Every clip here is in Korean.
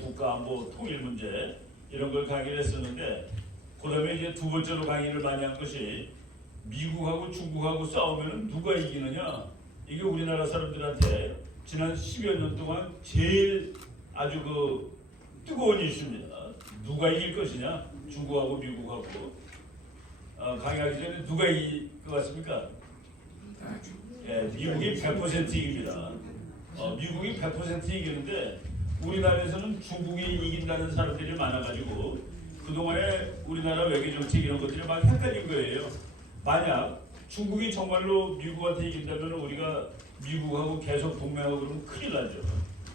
국가 안보 통일 문제 이런 걸 강의를 했었는데, 그다음에 이제 두 번째로 강의를 많이 한 것이 미국하고 중국하고 싸우면 누가 이기느냐. 이게 우리나라 사람들한테 지난 10여 년 동안 제일 아주 뜨거운 이슈입니다. 누가 이길 것이냐, 중국하고 미국하고. 강의하기 전에 누가 이길 것 같습니까? 미국이 100% 이깁니다. 미국이 100% 이기는데 우리나라에서는 중국이 이긴다는 사람들이 많아가지고 그동안에 우리나라 외교정책 이런 것들이 막 헷갈린 거예요. 만약 중국이 정말로 미국한테 이긴다면 우리가 미국하고 계속 동맹하고 그러면 큰일 나죠.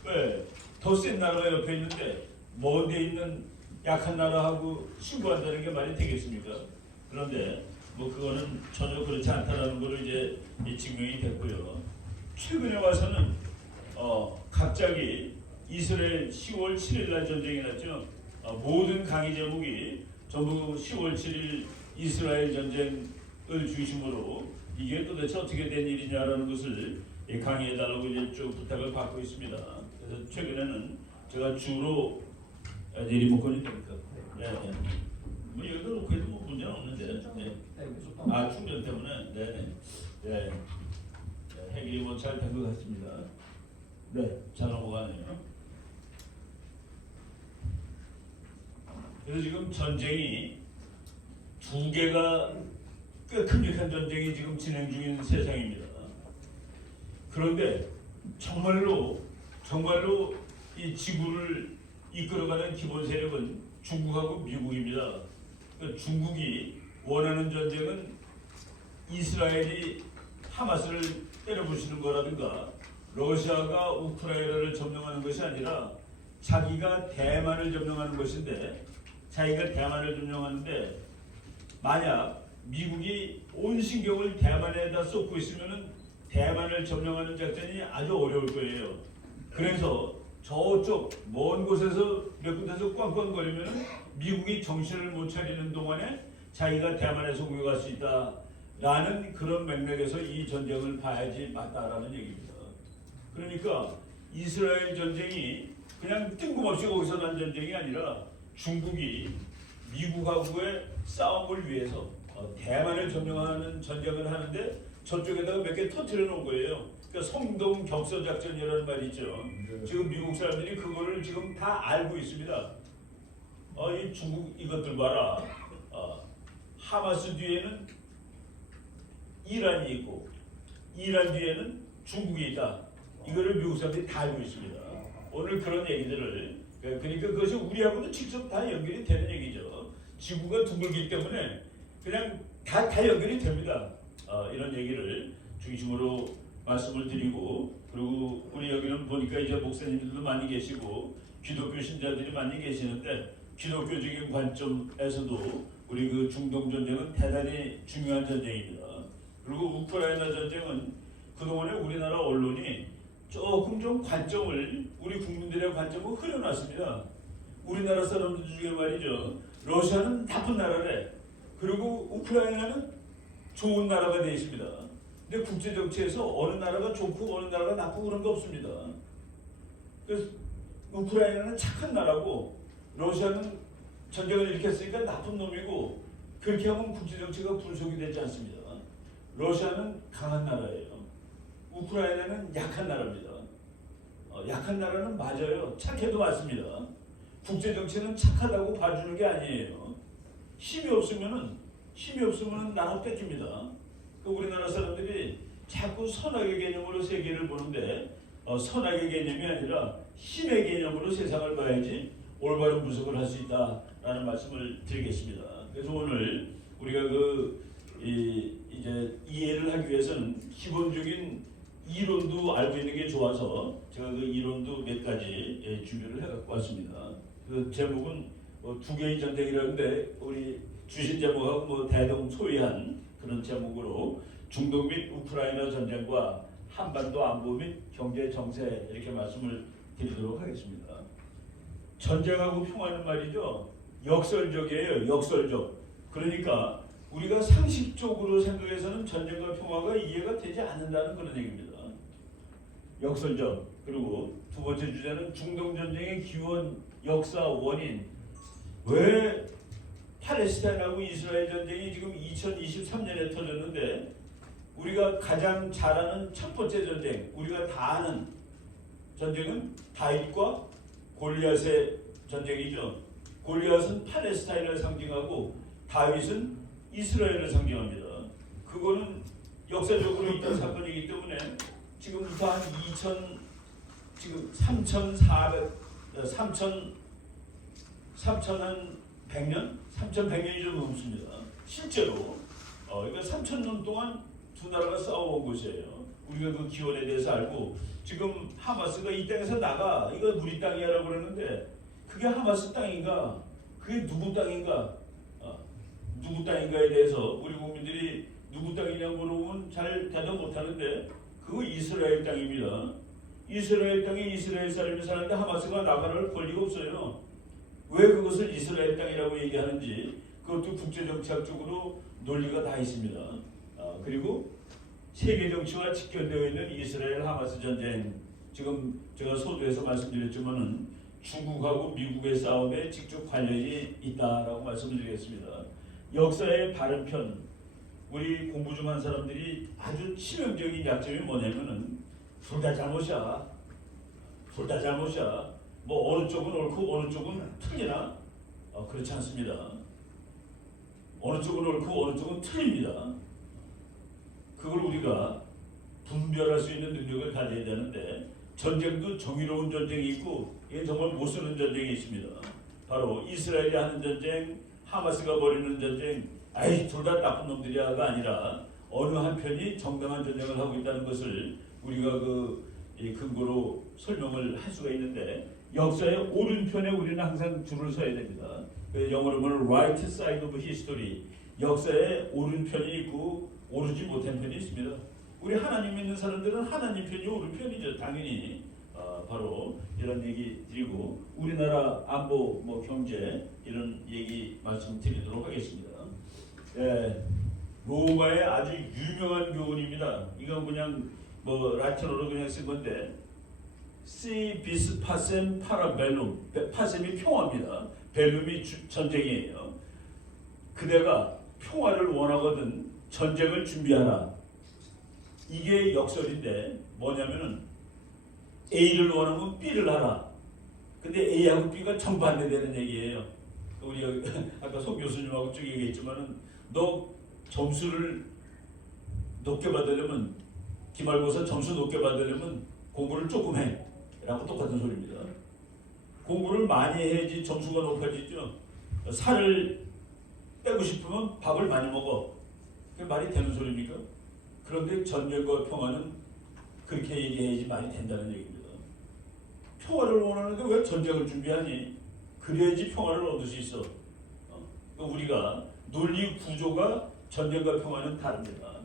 왜? 더 센 나라가 옆에 있는데 먼 데 있는 약한 나라하고 신고한다는 게 말이 되겠습니까? 그런데 그거는 전혀 그렇지 않다라는 것을 이제 증명이 됐고요. 최근에 와서는 갑자기 이스라엘 10월 7일 날 전쟁이 났죠. 모든 강의 제목이 전부 10월 7일 이스라엘 전쟁을 중심으로 이게 도대체 어떻게 된 일이냐라는 것을 강의해달라고 이제 쭉 부탁을 받고 있습니다. 그래서 최근에는 제가 주로 내리목건이 됩니까? 여기다 놓고 해도 문제는 없는데. 충전 때문에. 네네. 해결이 잘 된 것 같습니다. 네, 잘 넘어가네요. 그래서 지금 전쟁이 두 개가 꽤 큼직한 전쟁이 지금 진행 중인 세상입니다. 그런데 정말로 이 지구를 이끌어가는 기본 세력은 중국하고 미국입니다. 그러니까 중국이 원하는 전쟁은 이스라엘이 하마스를 때려부수는 거라든가 러시아가 우크라이나를 점령하는 것이 아니라 자기가 대만을 점령하는 것인데, 자기가 대만을 점령하는데 만약 미국이 온 신경을 대만에다 쏟고 있으면 대만을 점령하는 작전이 아주 어려울 거예요. 그래서 저쪽 먼 곳에서 몇 군데서 꽝꽝거리면 미국이 정신을 못 차리는 동안에 자기가 대만에서 공격할 수 있다라는 그런 맥락에서 이 전쟁을 봐야지 맞다라는 얘기입니다. 그러니까 이스라엘 전쟁이 그냥 뜬금없이 거기서 난 전쟁이 아니라 중국이 미국하고의 싸움을 위해서 대만을 점령하는 전쟁을 하는데 저쪽에다가 몇 개 터뜨려 놓은 거예요. 그러니까 성동 격서 작전이라는 말이 있죠. 지금 미국 사람들이 그거를 지금 다 알고 있습니다. 이 중국 이것들 봐라. 하마스 뒤에는 이란이 있고 이란 뒤에는 중국이 있다. 이거를 미국 사람들이 다 알고 있습니다. 오늘 그런 얘기들을, 그러니까 그것이 우리하고도 직접 다 연결이 되는 얘기죠. 지구가 둥글기 때문에 그냥 다 연결이 됩니다. 이런 얘기를 중심으로 말씀을 드리고, 그리고 우리 여기는 보니까 이제 목사님들도 많이 계시고 기독교 신자들이 많이 계시는데, 기독교적인 관점에서도 우리 그 중동 전쟁은 대단히 중요한 전쟁입니다. 그리고 우크라이나 전쟁은 그동안에 우리나라 언론이 조금 좀 관점을, 우리 국민들의 관점을 흐려놨습니다. 우리나라 사람들 중에 말이죠, 러시아는 나쁜 나라래. 그리고 우크라이나는 좋은 나라가 되어 있습니다. 근데 국제 정치에서 어느 나라가 좋고 어느 나라가 나쁘고 그런 거 없습니다. 그래서 우크라이나는 착한 나라고 러시아는 전쟁을 일으켰으니까 나쁜 놈이고, 그렇게 하면 국제 정치가 분석이 되지 않습니다. 러시아는 강한 나라예요. 우크라이나는 약한 나라입니다. 약한 나라는 맞아요. 착해도 맞습니다. 국제 정치는 착하다고 봐주는 게 아니에요. 힘이 없으면은 나라 뺏깁니다. 우리나라 사람들이 자꾸 선악의 개념으로 세계를 보는데, 선악의 개념이 아니라 힘의 개념으로 세상을 봐야지 올바른 분석을 할 수 있다라는 말씀을 드리겠습니다. 그래서 오늘 우리가 이제 이해를 하기 위해서는 기본적인 이론도 알고 있는 게 좋아서 제가 그 이론도 몇 가지 준비를 해갖고 왔습니다. 그 제목은 두 개의 전쟁이라는데, 우리 주신 제목하고 대동소이한 그런 제목으로 중동 및 우크라이나 전쟁과 한반도 안보 및 경제 정세, 이렇게 말씀을 드리도록 하겠습니다. 전쟁하고 평화는 말이죠, 역설적이에요. 역설적. 그러니까 우리가 상식적으로 생각해서는 전쟁과 평화가 이해가 되지 않는다는 그런 얘기입니다. 역설적. 그리고 두 번째 주제는 중동 전쟁의 기원, 역사, 원인. 왜 팔레스타인하고 이스라엘 전쟁이 지금 2023년에 터졌는데 우리가 가장 잘 아는 첫 번째 전쟁, 우리가 다 아는 전쟁은 다윗과 골리앗의 전쟁이죠. 골리앗은 팔레스타인을 상징하고 다윗은 이스라엘을 상징합니다. 그거는 역사적으로 있던 사건이기 때문에 지금부터 한 3,100년이 좀 넘습니다. 실제로 그러니까 3,000년 동안 두 나라가 싸워온 곳이에요. 우리가 그 기원에 대해서 알고 지금 하마스가 이 땅에서 나가 이거 우리 땅이야라고 그러는데 그게 하마스 땅인가? 그게 누구 땅인가? 누구 땅인가에 대해서 우리 국민들이 누구 땅이냐고 물어보면 잘 대답 못하는데 그거 이스라엘 땅입니다. 이스라엘 땅에 이스라엘 사람이 사는데 하마스가 나가를 권리가 없어요. 왜 그것을 이스라엘 땅이라고 얘기하는지 그것도 국제정치학적으로 논리가 다 있습니다. 그리고 세계 정치와 직결되어 있는 이스라엘 하마스 전쟁, 지금 제가 소두에서 말씀드렸지만은 중국하고 미국의 싸움에 직접 관련이 있다라고 말씀드리겠습니다. 역사의 바른편, 우리 공부 좀 한 사람들이 아주 치명적인 약점이 뭐냐면은 둘 다 잘못이야. 둘 다 잘못이야. 뭐 어느 쪽은 옳고 어느 쪽은 틀리나? 그렇지 않습니다. 어느 쪽은 옳고 어느 쪽은 틀립니다. 그걸 우리가 분별할 수 있는 능력을 가져야 되는데 전쟁도 정의로운 전쟁이 있고 이게 정말 못 쓰는 전쟁이 있습니다. 바로 이스라엘이 하는 전쟁, 하마스가 벌이는 전쟁, 둘 다 나쁜 놈들이야가 아니라 어느 한편이 정당한 전쟁을 하고 있다는 것을 우리가 근거로 설명을 할 수가 있는데 역사의 오른편에 우리는 항상 줄을 서야 됩니다. 영어로 보면 right side of history, 역사의 오른편이 있고 오르지 못한 편이 있습니다. 우리 하나님 믿는 사람들은 하나님 편이 오른편이죠. 당연히 바로 이런 얘기 드리고 우리나라 안보, 경제 이런 얘기 말씀드리도록 하겠습니다. 로마의 아주 유명한 교훈입니다. 이건 그냥 라틴어로 그냥 쓴 건데 Si vis pacem para bellum, 파셈이 평화입니다. 벨룸이 전쟁이에요. 그대가 평화를 원하거든 전쟁을 준비하라. 이게 역설인데 뭐냐면은 A를 원하면 B를 하라. 근데 A하고 B가 정반대되는 얘기예요. 우리 아까 송 교수님하고 쭉 얘기했지만은 너 점수를 높게 받으려면 기말고사 점수 높게 받으려면 공부를 조금 해. 라고 똑같은 소리입니다. 공부를 많이 해야지 점수가 높아지죠. 살을 빼고 싶으면 밥을 많이 먹어. 그게 말이 되는 소리입니까? 그런데 전쟁과 평화는 그렇게 얘기해야지 말이 된다는 얘기입니다. 평화를 원하는데 왜 전쟁을 준비하니? 그래야지 평화를 얻을 수 있어. 우리가 논리 구조가 전쟁과 평화는 다릅니다.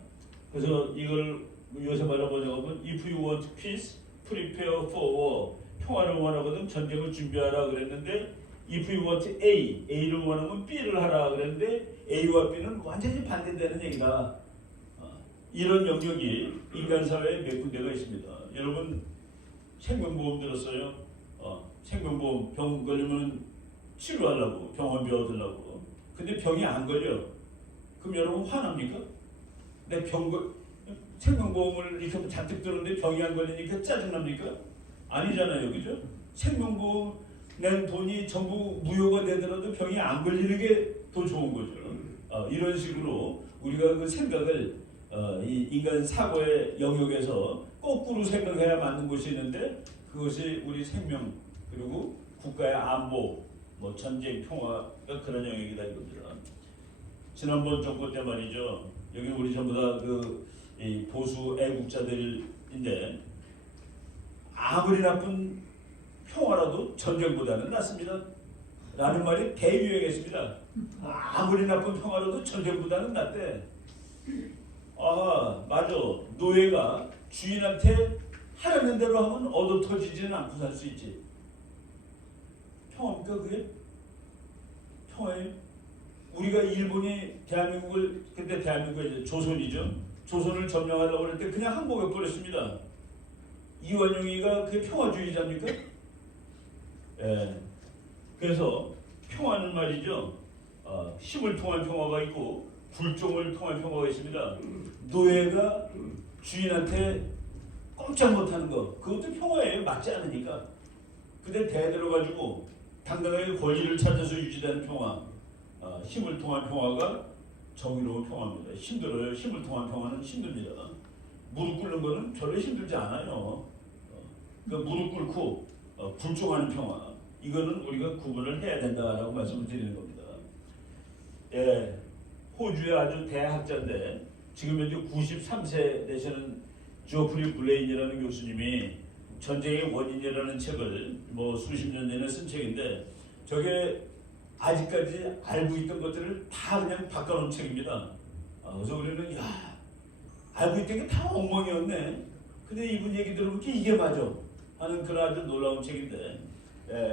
그래서 이걸 요새 말로 번역하면 If you want peace, prepare for war. 평화를 원하거든 전쟁을 준비하라 그랬는데 If you want A, A를 원하면 B를 하라 그랬는데 A와 B는 완전히 반대되는 얘기다. 이런 영역이 인간 사회에 몇 군데가 있습니다. 여러분 생명보험 들었어요? 생명보험 병 걸리면 치료하려고 병원비 얻으려고. 근데 병이 안 걸려. 그럼 여러분 화납니까? 내 생명보험을 이렇게 잔뜩 들었는데 병이 안 걸리니까 짜증납니까? 아니잖아요, 그죠? 생명보험 낸 돈이 전부 무효가 되더라도 병이 안 걸리는 게 더 좋은 거죠. 이런 식으로 우리가 그 생각을 이 인간 사고의 영역에서 거꾸로 생각해야 맞는 곳이 있는데 그것이 우리 생명 그리고 국가의 안보, 전쟁, 평화가 그런 영역이다 이겁니다. 지난번 정부 때 말이죠. 여기 우리 전부 다 이 보수 애국자들인데 아무리 나쁜 평화라도 전쟁보다는 낫습니다. 라는 말이 대유행했습니다. 아무리 나쁜 평화라도 전쟁보다는 낫대. 맞아. 노예가 주인한테 하라는 대로 하면 얻어 터지지는 않고 살 수 있지. 평화입니까 그게? 평화예요? 우리가 일본이 대한민국을 그때 대한민국이 조선이죠. 조선을 점령하려고 할 때 그냥 항복해 버렸습니다. 이완용이가 그 평화주의자입니까? 예. 그래서 평화는 말이죠. 힘을 통한 평화가 있고 굴종을 통한 평화가 있습니다. 노예가 주인한테 꼼짝 못하는 거, 그것도 평화예요. 맞지 않으니까. 근데 대들어가지고 당당하게 권리를 찾아서 유지되는 평화, 힘을 통한 평화가 정의로운 평화입니다. 힘들어요. 힘을 통한 평화는 힘듭니다. 무릎 꿇는 거는 별로 힘들지 않아요. 그러니까 무릎 꿇고 굴종하는 평화, 이거는 우리가 구분을 해야 된다라고 말씀을 드리는 겁니다. 예, 호주의 아주 대학자인데 지금 현재 93세 되시는 조프리 블레인이라는 교수님이 전쟁의 원인이라는 책을 뭐 수십 년 전에 쓴 책인데, 저게 아직까지 알고 있던 것들을 다 그냥 바꿔놓은 책입니다. 그래서 우리는 야, 알고 있던 게 다 엉망이었네. 근데 이분 얘기 들어보니까 이게 맞아 하는 그런 아주 놀라운 책인데,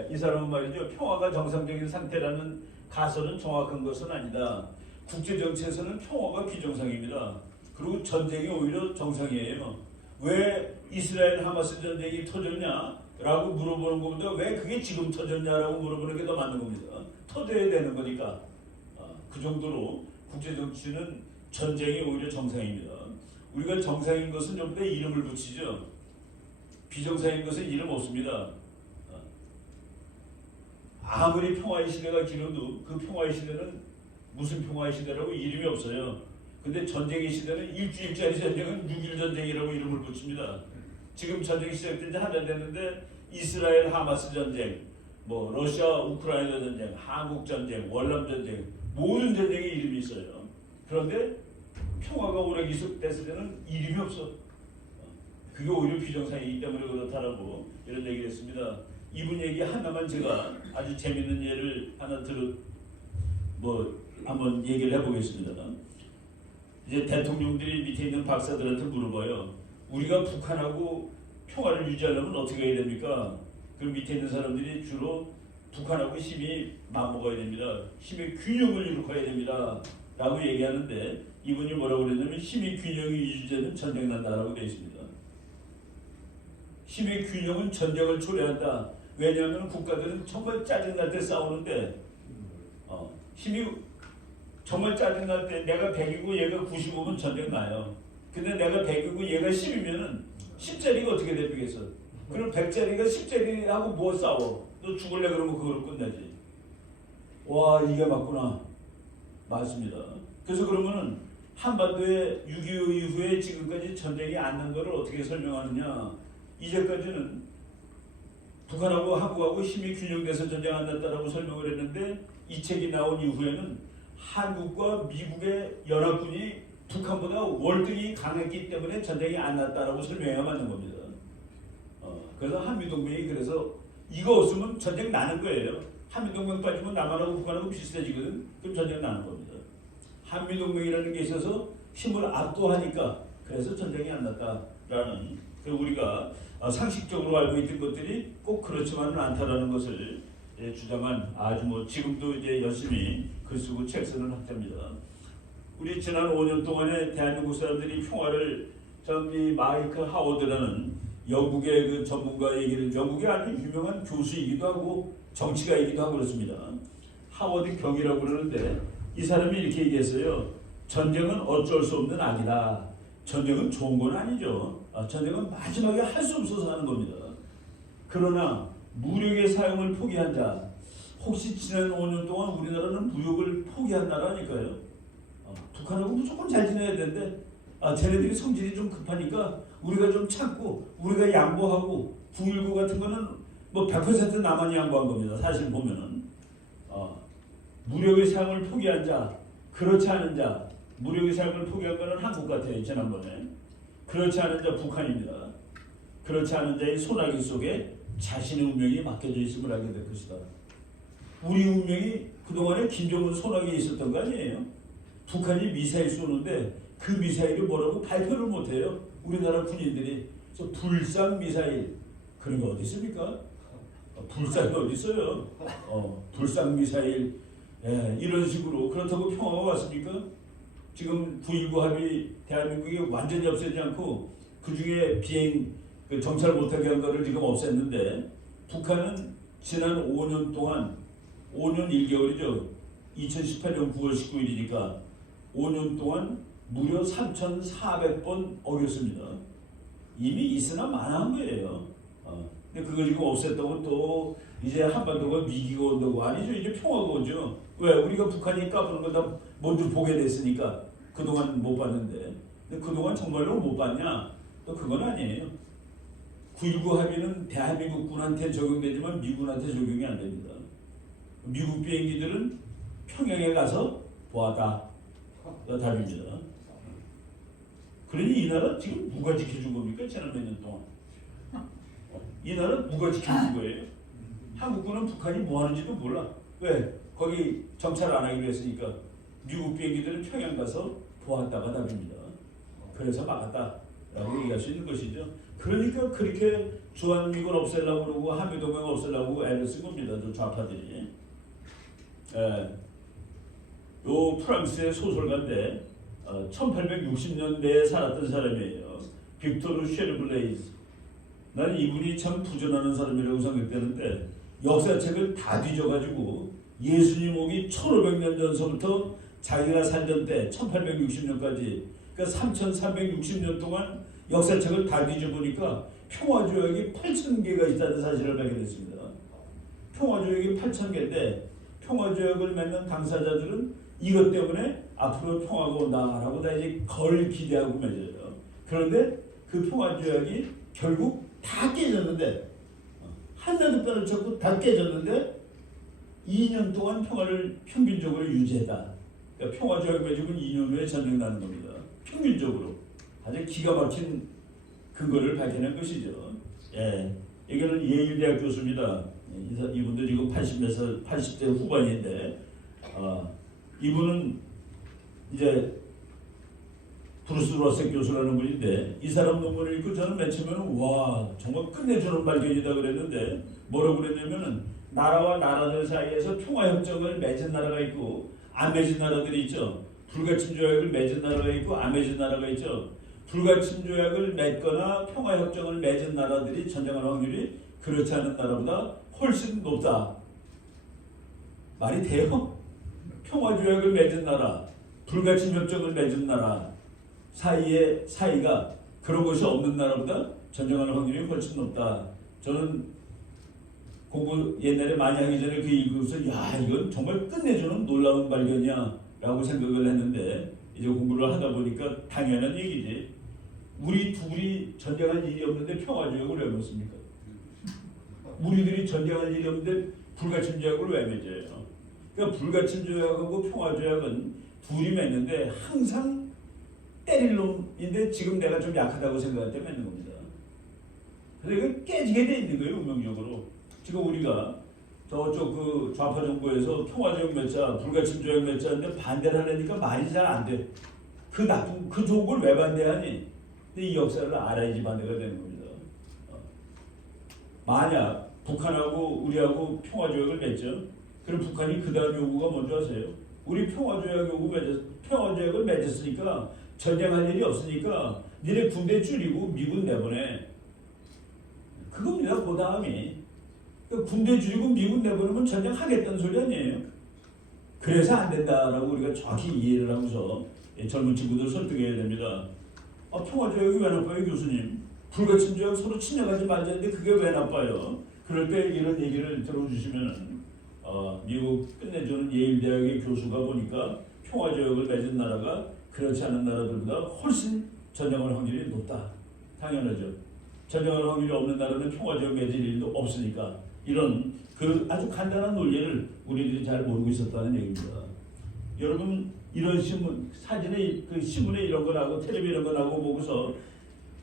이 사람은 말이죠, 평화가 정상적인 상태라는 가설은 정확한 것은 아니다. 국제정치에서는 평화가 비정상입니다. 그리고 전쟁이 오히려 정상이에요. 왜 이스라엘 하마스 전쟁이 터졌냐라고 물어보는 것보다 왜 그게 지금 터졌냐라고 물어보는 게 더 맞는 겁니다. 터져야 되는 거니까. 그 정도로 국제정치는 전쟁이 오히려 정상입니다. 우리가 정상인 것은 전부 다 이름을 붙이죠. 비정상인 것은 이름 없습니다. 아무리 평화의 시대가 길어도 그 평화의 시대는 무슨 평화의 시대라고 이름이 없어요. 근데 전쟁의 시대는 일주일짜리 전쟁은 6일 전쟁이라고 이름을 붙입니다. 지금 전쟁이 시작된 지 한 달 됐는데 이스라엘 하마스 전쟁, 뭐 러시아 우크라이나 전쟁, 한국 전쟁, 월남 전쟁, 모든 전쟁에 이름이 있어요. 그런데 평화가 오래 지속됐을 때는 이름이 없어. 그게 오히려 비정상이기 때문에 그렇다라고 이런 얘기를 했습니다. 이분 얘기 하나만 제가 아주 재밌는 예를 하나 한번 얘기를 해보겠습니다. 이제 대통령들이 밑에 있는 박사들한테 물어봐요. 우리가 북한하고 평화를 유지하려면 어떻게 해야 됩니까? 그럼 밑에 있는 사람들이 주로 북한하고 힘이 맞먹어야 됩니다. 힘의 균형을 이룩해야 됩니다. 라고 얘기하는데, 이분이 뭐라고 그랬냐면 힘의 균형이 유지되면 전쟁 난다라고 되어 있습니다. 힘의 균형은 전쟁을 초래한다. 왜냐하면 국가들은 정말 짜증날 때 싸우는데, 힘이 정말 짜증날 때 내가 100이고 얘가 95면 전쟁 나요. 근데 내가 100이고 얘가 10이면은 10짜리가 어떻게 되겠어? 그럼 100짜리가 10짜리하고 뭐 싸워? 너 죽을래 그러면 그걸 끝내지. 와, 이게 맞구나. 맞습니다. 그래서 그러면은 한반도에 6.25 이후에 지금까지 전쟁이 안 난 거를 어떻게 설명하느냐? 이제까지는 북한하고 한국하고 힘이 균형돼서 전쟁 안 났다라고 설명을 했는데, 이 책이 나온 이후에는 한국과 미국의 연합군이 북한보다 월등히 강했기 때문에 전쟁이 안 났다라고 설명해야 맞는 겁니다. 그래서 한미동맹이, 그래서 이거 없으면 전쟁 나는 거예요. 한미동맹 빠지면 남한하고 북한하고 비슷해지거든. 그럼 전쟁 나는 겁니다. 한미동맹이라는 게 있어서 힘을 압도하니까 그래서 전쟁이 안 났다라는, 우리가 상식적으로 알고 있던 것들이 꼭 그렇지만은 않다라는 것을 주장한, 아주 지금도 이제 열심히 글 쓰고 책 쓰는 학자입니다. 우리 지난 5년 동안에 대한민국 사람들이 평화를, 이 마이클 하워드라는 영국의 그 전문가 얘기를, 영국의 아주 유명한 교수이기도 하고 정치가이기도 하고 그렇습니다. 하워드 경이라고 그러는데, 이 사람이 이렇게 얘기했어요. 전쟁은 어쩔 수 없는 악이다. 전쟁은 좋은 건 아니죠. 전쟁은 마지막에 할 수 없어서 하는 겁니다. 그러나 무력의 사용을 포기한 자, 혹시 지난 5년 동안 우리나라는 무력을 포기한 나라니까요. 북한하고 무조건 잘 지내야 되는데, 쟤네들이 성질이 좀 급하니까 우리가 좀 참고 우리가 양보하고, 9.19 같은 거는 100% 남한이 양보한 겁니다. 사실 보면은 무력의 사용을 포기한 자, 그렇지 않은 자, 무력의 사용을 포기한 거는 한국 같아요. 지난번에. 그렇지 않은 자 북한입니다. 그렇지 않은 자의 소나기 속에 자신의 운명이 맡겨져 있음을 알게 될 것이다. 우리 운명이 그동안에 김정은 소나기에 있었던 거 아니에요? 북한이 미사일 쏘는데 그 미사일이 뭐라고 발표를 못해요. 우리나라 군인들이. 그래서 불상 미사일, 그런 거 어디 있습니까? 불상이 어디 있어요? 불상 미사일, 이런 식으로. 그렇다고 평화가 왔습니까? 지금 9.19 합의 대한민국이 완전히 없애지 않고 그 중에 비행 그 정찰 못하게 한 거를 지금 없앴는데 북한은 지난 5년 동안 5년 1개월이죠. 2018년 9월 19일이니까 5년 동안 무려 3,400번 어겼습니다. 이미 있으나 마나한 거예요. 근데 그걸 지금 없앴다고 또 이제 한반도가 위기가 온다고 아니죠. 이제 평화가 오죠. 왜? 우리가 북한이 까부는 거 다 먼저 보게 됐으니까 그동안 못 봤는데. 근데 그동안 정말로 못 봤냐? 또 그건 아니에요. 9.19 합의는 대한민국군한테 적용되지만 미군한테 적용이 안 됩니다. 미국 비행기들은 평양에 가서 보았다. 답입니다. 그러니 이 나라 지금 누가 지켜준 겁니까? 지난 몇 년 동안. 이 나라 누가 지켜준 거예요? 한국군은 북한이 뭐 하는지도 몰라. 왜? 거기 정찰 안 하기로 했으니까 미국 비행기들은 평양 가서 보았다가 답입니다. 그래서 막았다라고 얘기할 수 있는 것이죠. 그러니까 그렇게 주한미군 없애려고 그러고 한미동맹 없애려고 애를 쓴 겁니다. 저 좌파들이. 요 프랑스의 소설가인데 1860년대에 살았던 사람이에요. 빅토르 쉐르블레이즈. 나는 이분이 참 부전하는 사람이라고 생각되는데 역사책을 다 뒤져가지고 예수님 오기 1500년 전서부터 자기가 살던 때 1860년까지 그러니까 3360년 동안 역사책을 다 뒤져보니까 평화조약이 8000개가 있다는 사실을 발견했습니다. 평화조약이 8000개인데 평화조약을 맺는 당사자들은 이것 때문에 앞으로 평화가 온다라고 다 이제 걸 기대하고 맺어요. 그런데 그 평화조약이 결국 다 깨졌는데 한나도 빼놓고 다 깨졌는데 2년 동안 평화를 평균적으로 유지했다. 그러니까 평화조약 맺으면 2년 후에 전쟁 나는 겁니다. 평균적으로 아주 기가 막힌 근거를 밝혀낸 것이죠. 예, 이거는 예일대학 교수입니다. 이분도 지금 80대 후반인데 이분은 이제 브루스 러셀 교수라는 분인데 이 사람 논문을 읽고 저는 맨 처음에는 와 정말 끝내주는 발견이다 그랬는데 뭐라고 그랬냐면은 나라와 나라들 사이에서 평화협정을 맺은 나라가 있고 안 맺은 나라들이 있죠. 불가침 조약을 맺은 나라가 있고 안 맺은 나라가 있죠. 불가침 조약을 맺거나 평화협정을 맺은 나라들이 전쟁할 확률이 그렇지 않은 나라보다 훨씬 높다. 말이 돼요? 평화조약을 맺은 나라, 불가침 협정을 맺은 나라 사이가 그런 것이 없는 나라보다 전쟁하는 확률이 훨씬 높다. 저는 공부 옛날에 많이 하기 전에 그 읽으면서 야 이건 정말 끝내주는 놀라운 발견이야 라고 생각을 했는데 이제 공부를 하다 보니까 당연한 얘기지. 우리 둘이 전쟁할 일이 없는데 평화조약을 왜 맺습니까? 우리들이 전쟁할 일이 없는데 불가침 조약을 왜 맺어요? 그러니까 불가침 조약하고 평화조약은 둘이 맺는데 항상 때릴 놈인데 지금 내가 좀 약하다고 생각할 때 맺는 겁니다. 그래서 이거 깨지게 돼 있는 거예요, 운명적으로. 지금 우리가 저쪽 그 좌파 정부에서 평화조약 맺자, 불가침 조약 맺자 하는데 반대를 하려니까 말이 잘 안 돼. 그 나쁜, 그 좋은 걸 왜 반대하니? 근데 이 역사를 알아야지 반대가 되는 겁니다. 만약 북한하고 우리하고 평화조약을 맺죠. 그럼 북한이 그 다음 요구가 뭔지 아세요? 우리 평화조약을 맺었으니까 전쟁할 일이 없으니까 니네 군대 줄이고 미군 내보내. 그겁니다. 그 다음이. 군대 줄이고 미군 내보내면 전쟁하겠다는 소리 아니에요. 그래서 안 된다라고 우리가 정확히 이해를 하면서 젊은 친구들 설득해야 됩니다. 평화조약이 왜 나빠요, 교수님? 불가침 조약 서로 침략하지 말자는데 그게 왜 나빠요? 그럴 때 이런 얘기를 들어주시면은 미국 끝내주는 예일대학의 교수가 보니까 평화조약을 맺은 나라가 그렇지 않은 나라들보다 훨씬 전쟁할 확률이 높다. 당연하죠. 전쟁할 확률이 없는 나라는 평화조약 맺을 일도 없으니까 이런 그 아주 간단한 논리를 우리들이 잘 모르고 있었다는 얘기입니다. 여러분 이런 사진에 그 신문에 이런 거 나고 텔레비 이런 거 나고 보고서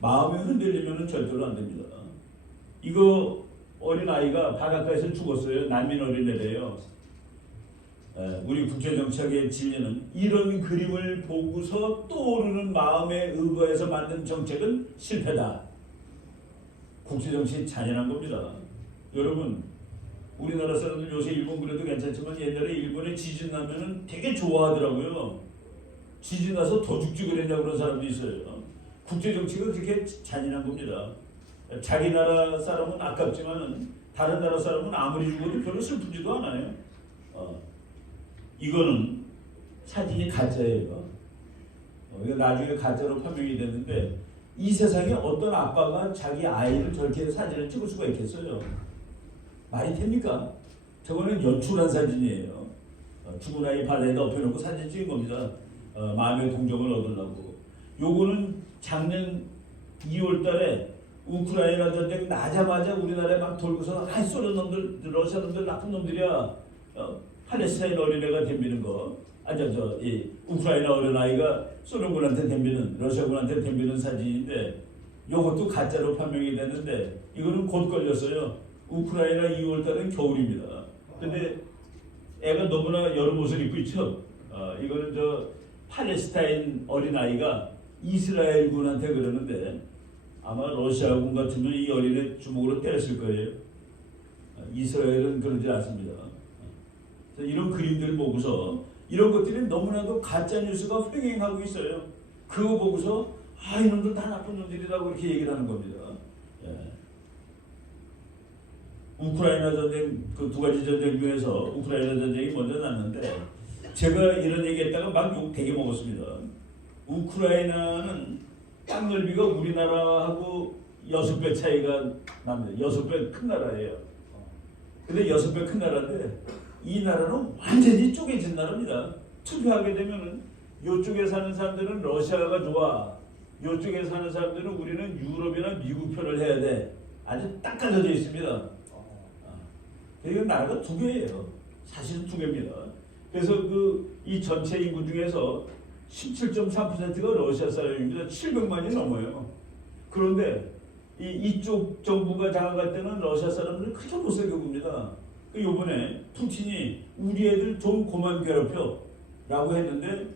마음이 흔들리면은 절대로 안 됩니다. 이거 어린 아이가 바닷가에서 죽었어요. 난민 어린애래요. 우리 국제정책의 진리는 이런 그림을 보고서 떠오르는 마음에 의거해서 만든 정책은 실패다. 국제정책이 잔인한 겁니다. 여러분 우리나라 사람들 요새 일본 그래도 괜찮지만 옛날에 일본에 지진 나면은 되게 좋아하더라고요. 지진 나서 더 죽지 그랬냐고 그런 사람도 있어요. 국제정치가 그렇게 잔인한 겁니다. 자기 나라 사람은 아깝지만은 다른 나라 사람은 아무리 죽어도 별로 슬프지도 않아요. 이거는 사진이 가짜예요. 이거 나중에 가짜로 판명이 됐는데 이 세상에 어떤 아빠가 자기 아이를 저렇게 사진을 찍을 수가 있겠어요? 말이 됩니까? 저거는 연출한 사진이에요. 죽은 아이 발에다 엎여놓고 사진 찍은 겁니다. 마음의 동정을 얻으려고. 요거는 작년 2월 달에 우크라이나 전쟁 나자마자 우리나라에 막 돌고서 소련 놈들, 러시아 놈들 나쁜 놈들이야. 팔레스타인 어린애가 덤비는 거. 우크라이나 어린아이가 소련군한테 덤비는, 러시아군한테 덤비는 사진인데 요것도 가짜로 판명이 됐는데 이거는 곧 걸렸어요. 우크라이나 2월 달은 겨울입니다. 근데 애가 너무나 여름 옷을 입고 있죠. 이거는 팔레스타인 어린아이가 이스라엘군한테 그러는데 아마 러시아군 같으면 이 어린애 주먹으로 때렸을 거예요. 이스라엘은 그러지 않습니다. 이런 그림들 보고서 이런 것들이 너무나도 가짜 뉴스가 횡행하고 있어요. 그거 보고서 이놈들 다 나쁜 놈들이라고 이렇게 얘기를 하는 겁니다. 우크라이나 전쟁 그 두 가지 전쟁 중에서 우크라이나 전쟁이 먼저 났는데 제가 이런 얘기했다가 막 욕 되게 먹었습니다. 우크라이나는 땅 넓이가 우리나라하고 6배 차이가 납니다. 6배 큰 나라예요. 근데 6배 큰 나라인데 이 나라는 완전히 쪼개진 나라입니다. 투표하게 되면은 이쪽에 사는 사람들은 러시아가 좋아. 이쪽에 사는 사람들은 우리는 유럽이나 미국 편을 해야 돼. 아주 딱 가져져 있습니다. 이건 나라가 두 개예요. 사실은 두 개입니다. 그래서 이 전체 인구 중에서 17.3%가 러시아 사람입니다. 700만이 넘어요. 그런데 이쪽 정부가 장악할 때는 러시아 사람들을 크게 못살게 봅니다. 요번에 푸틴이 우리 애들 좀 그만 괴롭혀 라고 했는데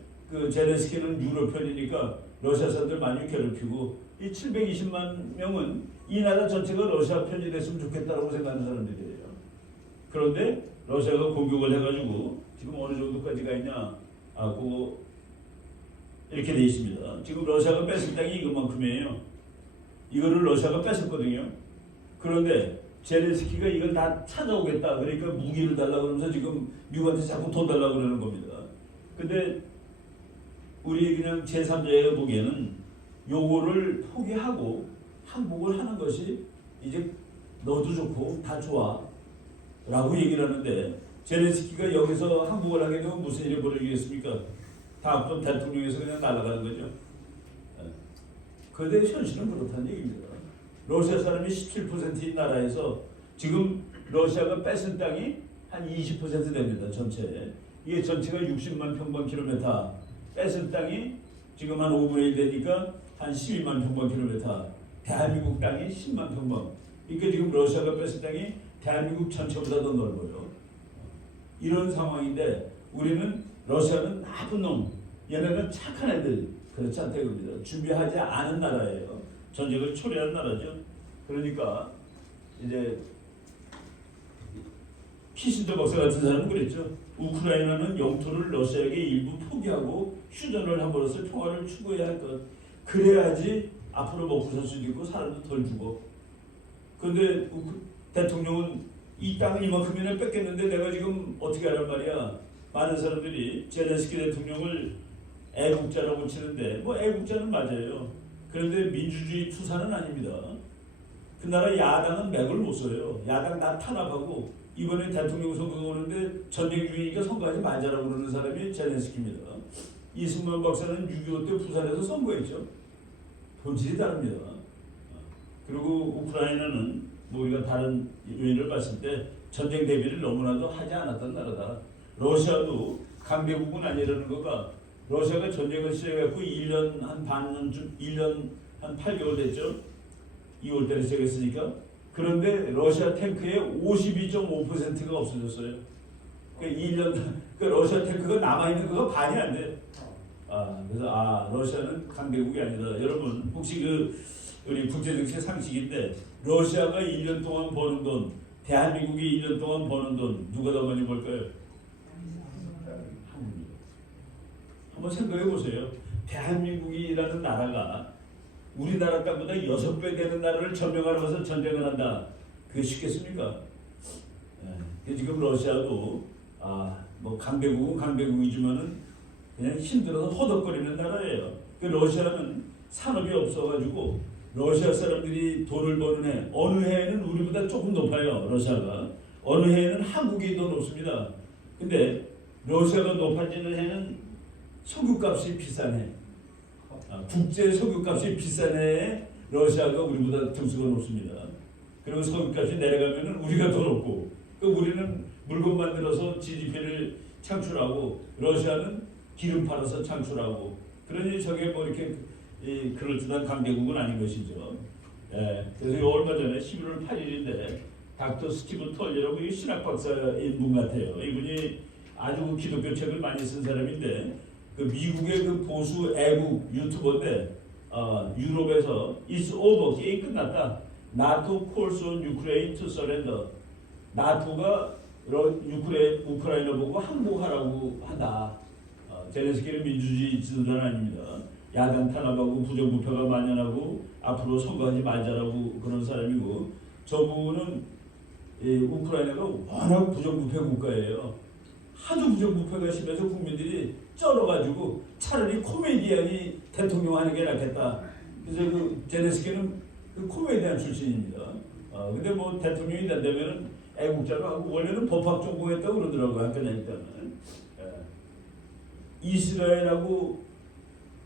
제렌스키는 유럽 편이니까 러시아 사람들 많이 괴롭히고 이 720만 명은 이 나라 전체가 러시아 편이 됐으면 좋겠다라고 생각하는 사람들이에요. 그런데 러시아가 공격을 해가지고 지금 어느 정도까지 가 있냐? 그거 이렇게 돼 있습니다. 지금 러시아가 뺏은 땅이 이것만큼이에요. 이거를 러시아가 뺏었거든요. 그런데 제렌스키가 이걸 다 찾아오겠다. 그러니까 무기를 달라고 그러면서 지금 미국한테 자꾸 돈 달라고 그러는 겁니다. 근데 우리 그냥 제3자가 보기에는 요거를 포기하고 항복을 하는 것이 이제 너도 좋고 다 좋아 라고 얘기를 하는데 제렌스키가 여기서 항복을 하게 되면 무슨 일이 벌어지겠습니까? 다음 대통령에서 그냥 날아가는 거죠. 그런데 현실은 그렇다는 얘기입니다. 러시아 사람이 17%인 나라에서 지금 러시아가 뺏은 땅이 한 20% 됩니다. 전체. 이게 전체가 60만 평방킬로미터. 뺏은 땅이 지금 한 5분의 1 되니까 한 12만 평방킬로미터. 대한민국 땅이 10만 평방. 그러니까 지금 러시아가 뺏은 땅이 대한민국 전체보다 더 넓어요. 이런 상황인데 우리는 러시아는 나쁜 놈, 얘네는 착한 애들, 그렇지 않다 이겁니다. 준비하지 않은 나라예요. 전쟁을 초래한 나라죠. 그러니까 이제 키신더 박사 같은 사람은 그랬죠. 우크라이나는 영토를 러시아에게 일부 포기하고 휴전을 함으로써 평화를 추구해야 할 것. 그래야지 앞으로 먹고 살 수도 있고 사람도 덜 죽어. 그런데 대통령은 이 땅을 이만큼이나 뺏겼는데 내가 지금 어떻게 하란 말이야. 많은 사람들이 제렌스키 대통령을 애국자라고 치는데 애국자는 맞아요. 그런데 민주주의 투사는 아닙니다. 그 나라 야당은 맥을 못 써요. 야당 다 탄압하고 이번에 대통령 선거가 오는데 전쟁 중이니까 선거하지 말자라고 그러는 사람이 제렌스키입니다. 이승만 박사는 6.25 때 부산에서 선거했죠. 본질이 다릅니다. 그리고 우크라이나는 우리가 다른 요인을 봤을 때 전쟁 대비를 너무나도 하지 않았던 나라다. 러시아도 강대국은 아니라는 거가 러시아가 전쟁을 시작했고 1년 한 반년쯤 1년 한 8개월 됐죠. 2월 달에 시작했으니까. 그런데 러시아 탱크의 52.5%가 없어졌어요. 그러니까 1년 러시아 탱크가 남아있는 거가 반이 안 돼. 그래서 러시아는 강대국이 아니다. 여러분 혹시 우리 국제정세 상식인데 러시아가 1년 동안 버는 돈, 대한민국이 1년 동안 버는 돈 누가 더 많이 벌까요? 한국입니다. 한번 생각해 보세요. 대한민국이라는 나라가 우리나라 땅보다 6배 되는 나라를 점령하러 가서 전쟁을 한다. 그게 쉽겠습니까? 지금 러시아도 뭐 강대국은 강대국이지만은 그냥 힘들어서 허덕거리는 나라예요. 그 러시아는 산업이 없어가지고 러시아 사람들이 돈을 버는 해 어느 해에는 우리보다 조금 높아요. 러시아가 어느 해에는 한국이 더 높습니다. 근데 러시아가 높아지는 해는 석유값이 비싼 해. 국제 석유값이 비싼 해에 러시아가 우리보다 등수가 높습니다. 그리고 석유값이 내려가면은 우리가 더 높고, 그 우리는 물건 만들어서 GDP를 창출하고 러시아는 기름 팔아서 창출하고, 그러니 저게 뭐 이렇게 그럴듯한 강대국은 아닌 것이죠. 그래서 얼마 전에 11월 8일인데 닥터 스티븐 털리라고 이 신학 박사인 분 같아요. 이분이 아주 기독교 책을 많이 쓴 사람인데 그 미국의 그 보수 애국 유튜버인데 유럽에서 It's over, 게임 끝났다. NATO calls on Ukraine to surrender. 나토가 우크라이나 보고 항복하라고 한다. 젤렌스키는 민주주의 지도자는 아닙니다. 야당 탄압하고 부정부패가 만연하고 앞으로 선거하지 말자라고 그런 사람이고, 저분은 우크라이나가 워낙 부정부패 국가예요. 하도 부정부패가 심해서 국민들이 쩔어가지고 차라리 코미디언이 대통령 하는 게 낫겠다. 그래서 그 젤렌스키는 그 코미디언 출신입니다. 근데 뭐 대통령이 된다면은 애국자가 하고, 원래는 법학 전공했다고 그러더라고요. 학교 다닐 때는. 이스라엘하고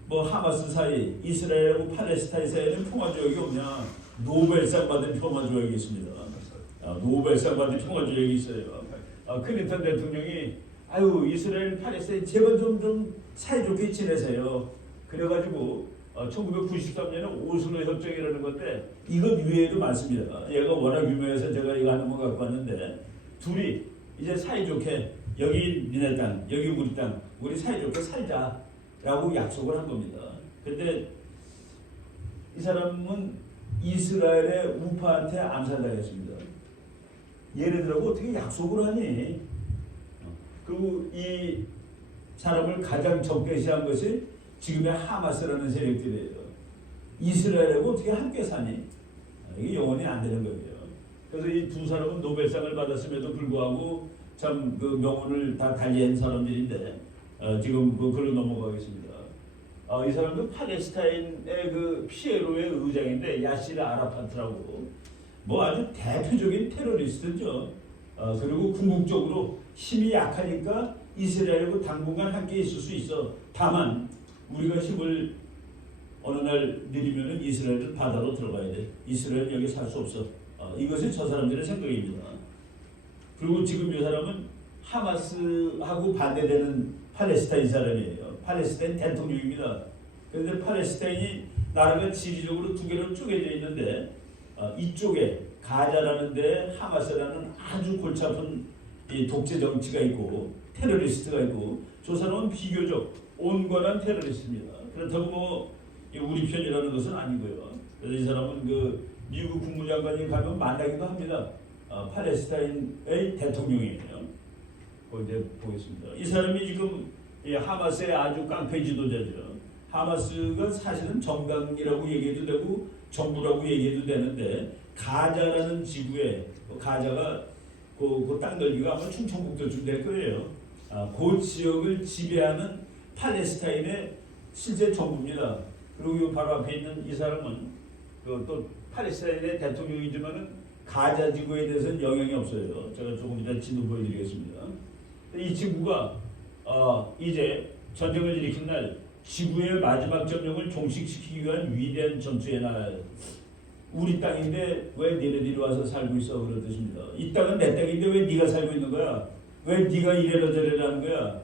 뭐 하마스 사이, 이스라엘하고 팔레스타인 사이에는 평화 조약이 없냐? 노벨상 받은 평화 조약이 있습니다. 노벨상 받은 평화 조약이 있어요. 클린턴 대통령이 이스라엘 팔레스타인 제발 좀 사이좋게 지내세요. 그래가지고 1993년에 오슬로 협정이라는 건데 이것 위에도 많습니다. 얘가 워낙 유명해서 제가 이거 하는 거 갖고 왔는데, 둘이 이제 사이좋게 여기 니네 땅, 여기 우리 땅, 우리 사이좋게 살자라고 약속을 한 겁니다. 근데 이 사람은 이스라엘의 우파한테 암살당했습니다. 얘네들하고 어떻게 약속을 하니? 그리고 이 사람을 가장 적대시한 것이 지금의 하마스라는 세력들이에요. 이스라엘하고 어떻게 함께 사니? 이게 영원히 안 되는 거예요. 그래서 이 두 사람은 노벨상을 받았음에도 불구하고 참 그 명언을 다 달리한 사람들인데 지금 글로 넘어가겠습니다. 이 사람도 팔레스타인의 그 피에로의 의장인데 야시르 아라파트라고 뭐 아주 대표적인 테러리스트죠. 그리고 궁극적으로 힘이 약하니까 이스라엘하고 당분간 함께 있을 수 있어. 다만 우리가 힘을 어느 날 내리면은 이스라엘은 바다로 들어가야 돼. 이스라엘은 여기 살 수 없어. 이것이 저 사람들의 생각입니다. 그리고 지금 이 사람은 하마스하고 반대되는 팔레스타인 사람이에요. 팔레스타인 대통령입니다. 그런데 팔레스타인이 나라가 지리적으로 두 개로 쪼개져 있는데 이쪽에 가자라는 데 하마스라는 아주 골치 아픈 독재 정치가 있고 테러리스트가 있고, 저 사람은 비교적 온건한 테러리스트입니다. 그렇다고 뭐 우리 편이라는 것은 아니고요. 그래서 이 사람은 그 미국 국무장관이 가면 만나기도 합니다. 팔레스타인의 대통령이에요. 이제 보겠습니다. 이 사람이 지금 하마스의 아주 깡패 지도자죠. 하마스가 사실은 정당이라고 얘기해도 되고 정부라고 얘기해도 되는데, 가자라는 지구에, 가자가 그 땅 넓이가 아마 충청북도쯤 될 거예요. 그 지역을 지배하는 팔레스타인의 실제 정부입니다. 그리고 바로 앞에 있는 이 사람은 또 팔레스타인의 대통령이지만은 가자 지구에 대해서는 영향이 없어요. 제가 조금 이따 지도 보여드리겠습니다. 이 지구가 이제 전쟁을 일으킨 날 지구의 마지막 점령을 종식시키기 위한 위대한 전투의 날. 우리 땅인데 왜 너네들이 와서 살고 있어, 그런 뜻입니다. 이 땅은 내 땅인데 왜 네가 살고 있는 거야? 왜 네가 이래라 저래라 하는 거야?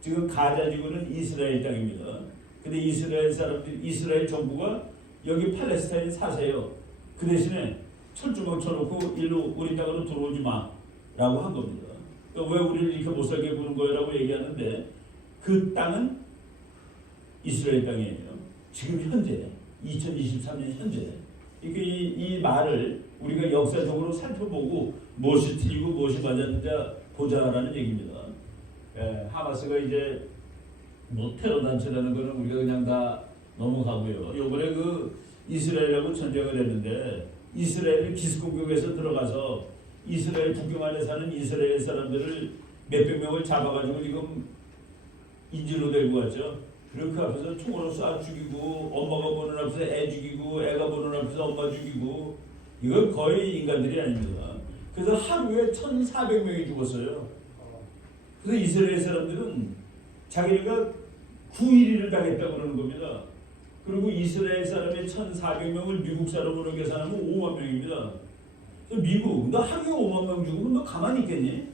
지금 가자 지구는 이스라엘 땅입니다. 근데 이스라엘 사람들, 이스라엘 정부가 여기 팔레스타인 사세요. 그 대신에 철조망 쳐놓고 일로 우리 땅으로 들어오지 마라고 한 겁니다. 그러니까 왜 우리를 이렇게 못 살게 구는 거라고 얘기하는데, 그 땅은 이스라엘 땅이에요. 지금 현재 2023년 현재. 이 말을 우리가 역사적으로 살펴보고 무엇이 틀리고 무엇이 맞았는지 보자라는 얘기입니다. 하마스가 이제 뭐 테러 단체라는 거는 우리가 그냥 다 넘어가고요. 요번에 그 이스라엘하고 전쟁을 했는데 이스라엘이 기습공격에서 들어가서 이스라엘 국경 안에 사는 이스라엘 사람들을 몇백 명을 잡아가지고 지금 인질로 데리고 갔죠. 그리고 그 앞에서 총으로 쏴 죽이고 엄마가 보는 앞에서 애 죽이고 애가 보는 앞에서 엄마 죽이고 이건 거의 인간들이 아닙니다. 그래서 하루에 1,400명이 죽었어요. 그래서 이스라엘 사람들은 자기네가 9.11을 당했다고 그러는 겁니다. 그리고 이스라엘 사람의 1,400명을 미국 사람으로 계산하면 5만 명입니다. 미국, 너 하루에 5만 명 죽으면 너 가만히 있겠니?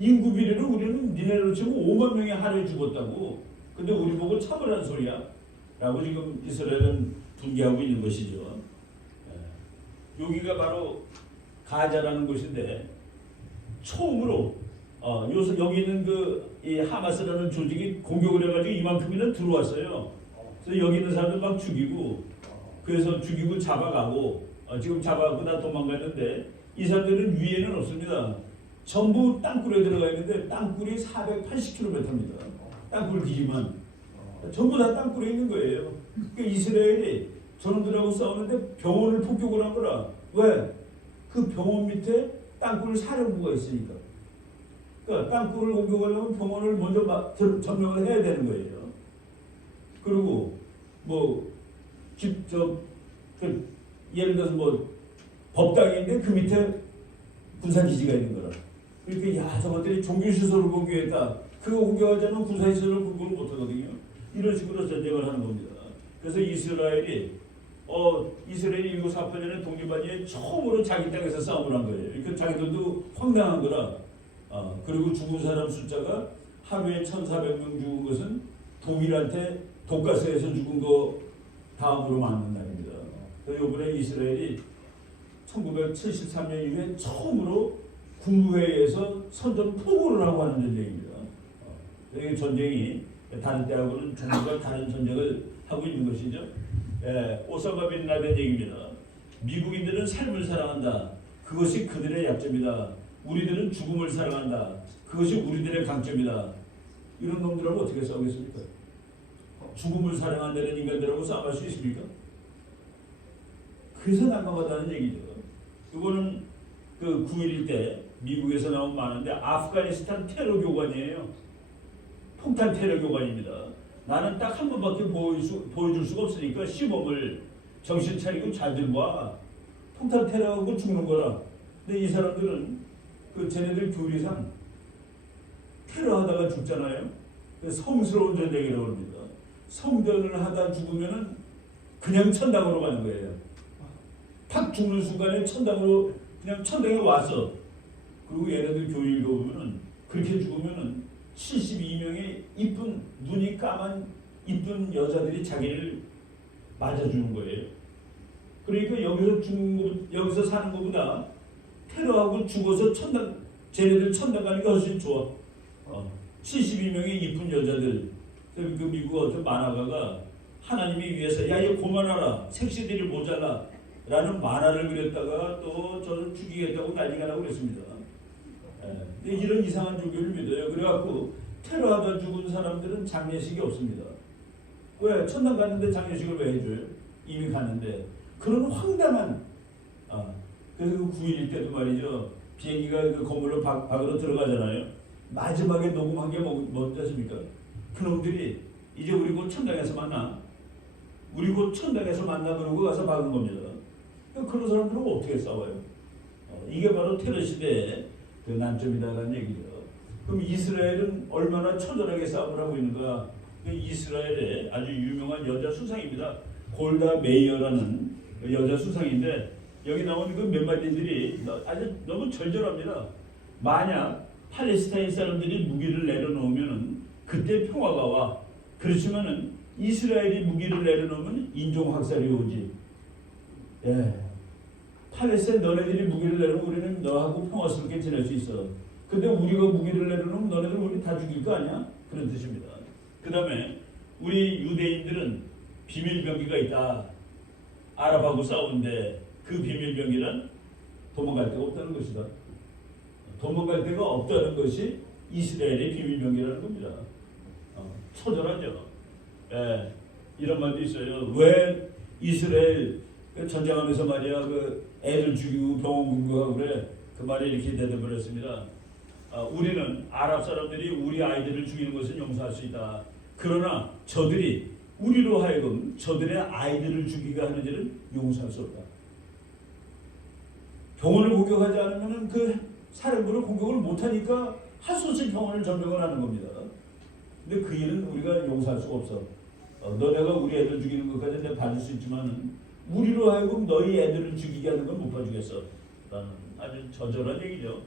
인구 비례를 우리는 니네로 치면 5만 명이 하루에 죽었다고. 근데 우리 보고 참으란 소리야? 라고 지금 이스라엘은 분개하고 있는 것이죠. 여기가 바로 가자라는 곳인데 처음으로 여기 있는 이 하마스라는 조직이 공격을 해가지고 이만큼이나 들어왔어요. 그래서 여기 있는 사람들 막 죽이고 그래서 죽이고 잡아가고 지금 잡아가고 다 도망갔는데 이 사람들은 위에는 없습니다. 전부 땅굴에 들어가 있는데 땅굴이 480km입니다. 땅굴 기지만 전부 다 땅굴에 있는 거예요. 그러니까 이스라엘이 저놈들하고 싸우는데 병원을 폭격을 한 거라. 왜? 그 병원 밑에 땅굴 사령부가 있으니까. 그러니까 땅굴을 공격하려면 병원을 먼저 점령을 해야 되는 거예요. 그리고 예를 들어서 법당인데 그 밑에 군사기지가 있는 거라. 그러니까 저것들이 종교시설을 공격했다. 그거 공격하자면 군사시설을 공격을 못하거든요. 이런 식으로 전쟁을 하는 겁니다. 그래서 이스라엘이 1948년에 독립한 이후에 처음으로 자기 땅에서 싸움을 한 거예요. 그러니까 자기들도 황당한 거라. 그리고 죽은 사람 숫자가 하루에 1,400명 죽은 것은 독일한테 독가스에서 죽은 거 다음으로 맞는 날입니다. 그래서 이번에 이스라엘이 1973년 이후에 처음으로 국무회의에서 선전 포고를 하고 하는 전쟁입니다. 이 전쟁이 다른 때하고는 종류가 다른 전쟁을 하고 있는 것이죠. 오사마 빈 라덴 얘기입니다. 미국인들은 삶을 사랑한다. 그것이 그들의 약점이다. 우리들은 죽음을 사랑한다. 그것이 우리들의 강점이다. 이런 놈들하고 어떻게 싸우겠습니까? 죽음을 사랑한다는 인간들하고 싸움할 수 있습니까? 그래서 난감하다는 얘기죠. 이거는 그 9.11 때 미국에서 나온 많은데 아프가니스탄 테러 교관이에요. 폭탄 테러 교관입니다. 나는 딱 한 번밖에 보여줄 수가 없으니까 시범을 정신 차리고 잘 들봐. 폭탄 테러하고 죽는 거라. 근데 이 사람들은 쟤네들 교리상 테러하다가 죽잖아요. 성스러운 전쟁이라고 합니다. 성전을 하다 죽으면은 그냥 천당으로 가는 거예요. 탁 죽는 순간에 천당으로 그냥 천당에 왔어. 그리고 얘네들 교리를 보면은 그렇게 죽으면은 72명의 이쁜 눈이 까만 이쁜 여자들이 자기를 맞아주는 거예요. 그러니까 여기서 사는 것보다 테러하고 죽어서 쟤네들 천당 가는 게 훨씬 좋아. 72명의 이쁜 여자들. 그 미국 어떤 만화가가 하나님이 위해서 야 이거 그만하라 색시들이 모자라 라는 만화를 그렸다가 또 저를 죽이겠다고 난리가 나고 그랬습니다. 이런 이상한 종교를 믿어요. 그래갖고 테러하다 죽은 사람들은 장례식이 없습니다. 왜? 천당 갔는데 장례식을 왜 해줘요? 이미 갔는데. 그런 황당한 그래서 그 9.11 때도 말이죠. 비행기가 그 건물로 밖으로 들어가잖아요. 마지막에 녹음한 게 뭔지 아십니까? 그놈들이 이제 우리 곧 천당에서 만나. 우리 곧 천당에서 만나 그러고 가서 박은 겁니다. 그런 사람들은 어떻게 싸워요? 이게 바로 테러 시대의 그 난점이다라는 얘기죠. 그럼 이스라엘은 얼마나 처절하게 싸움을 하고 있는가? 이스라엘의 아주 유명한 여자 수상입니다. 골다 메이어라는 여자 수상인데 여기 나오는 그 몇 마디들이 아주 너무 절절합니다. 만약 팔레스타인 사람들이 무기를 내려놓으면 그때 평화가 와. 그렇지만은 이스라엘이 무기를 내려놓으면 인종학살이 오지. 팔레스타인 너네들이 무기를 내려놓으면 우리는 너하고 평화스럽게 지낼 수 있어. 근데 우리가 무기를 내려놓으면 너네들 우리 다 죽일 거 아니야? 그런 뜻입니다. 그 다음에 우리 유대인들은 비밀병기가 있다. 아랍하고 싸우는데 그 비밀병기란 도망갈 데가 없다는 것이다. 도망갈 데가 없다는 것이 이스라엘의 비밀병기라는 겁니다. 처절하죠. 이런 말도 있어요. 왜 이스라엘 전쟁하면서 말이야 그 애들 죽이고 병원 공격하고 그래. 그 말이 이렇게 대답을 했습니다. 우리는 아랍 사람들이 우리 아이들을 죽이는 것은 용서할 수 있다. 그러나 저들이 우리로 하여금 저들의 아이들을 죽이게 하는 일은 용서할 수 없다. 병원을 공격하지 않으면 그 사령부를 공격을 못하니까 할 수 없이 병원을 점령을 하는 겁니다. 근데 그 일은 우리가 용서할 수가 없어. 너네가 우리 애들 죽이는 것까지 내가 봐줄 수 있지만 우리로 하여금 너희 애들을 죽이게 하는 건 못 봐주겠어. 라는 아주 저절한 얘기죠.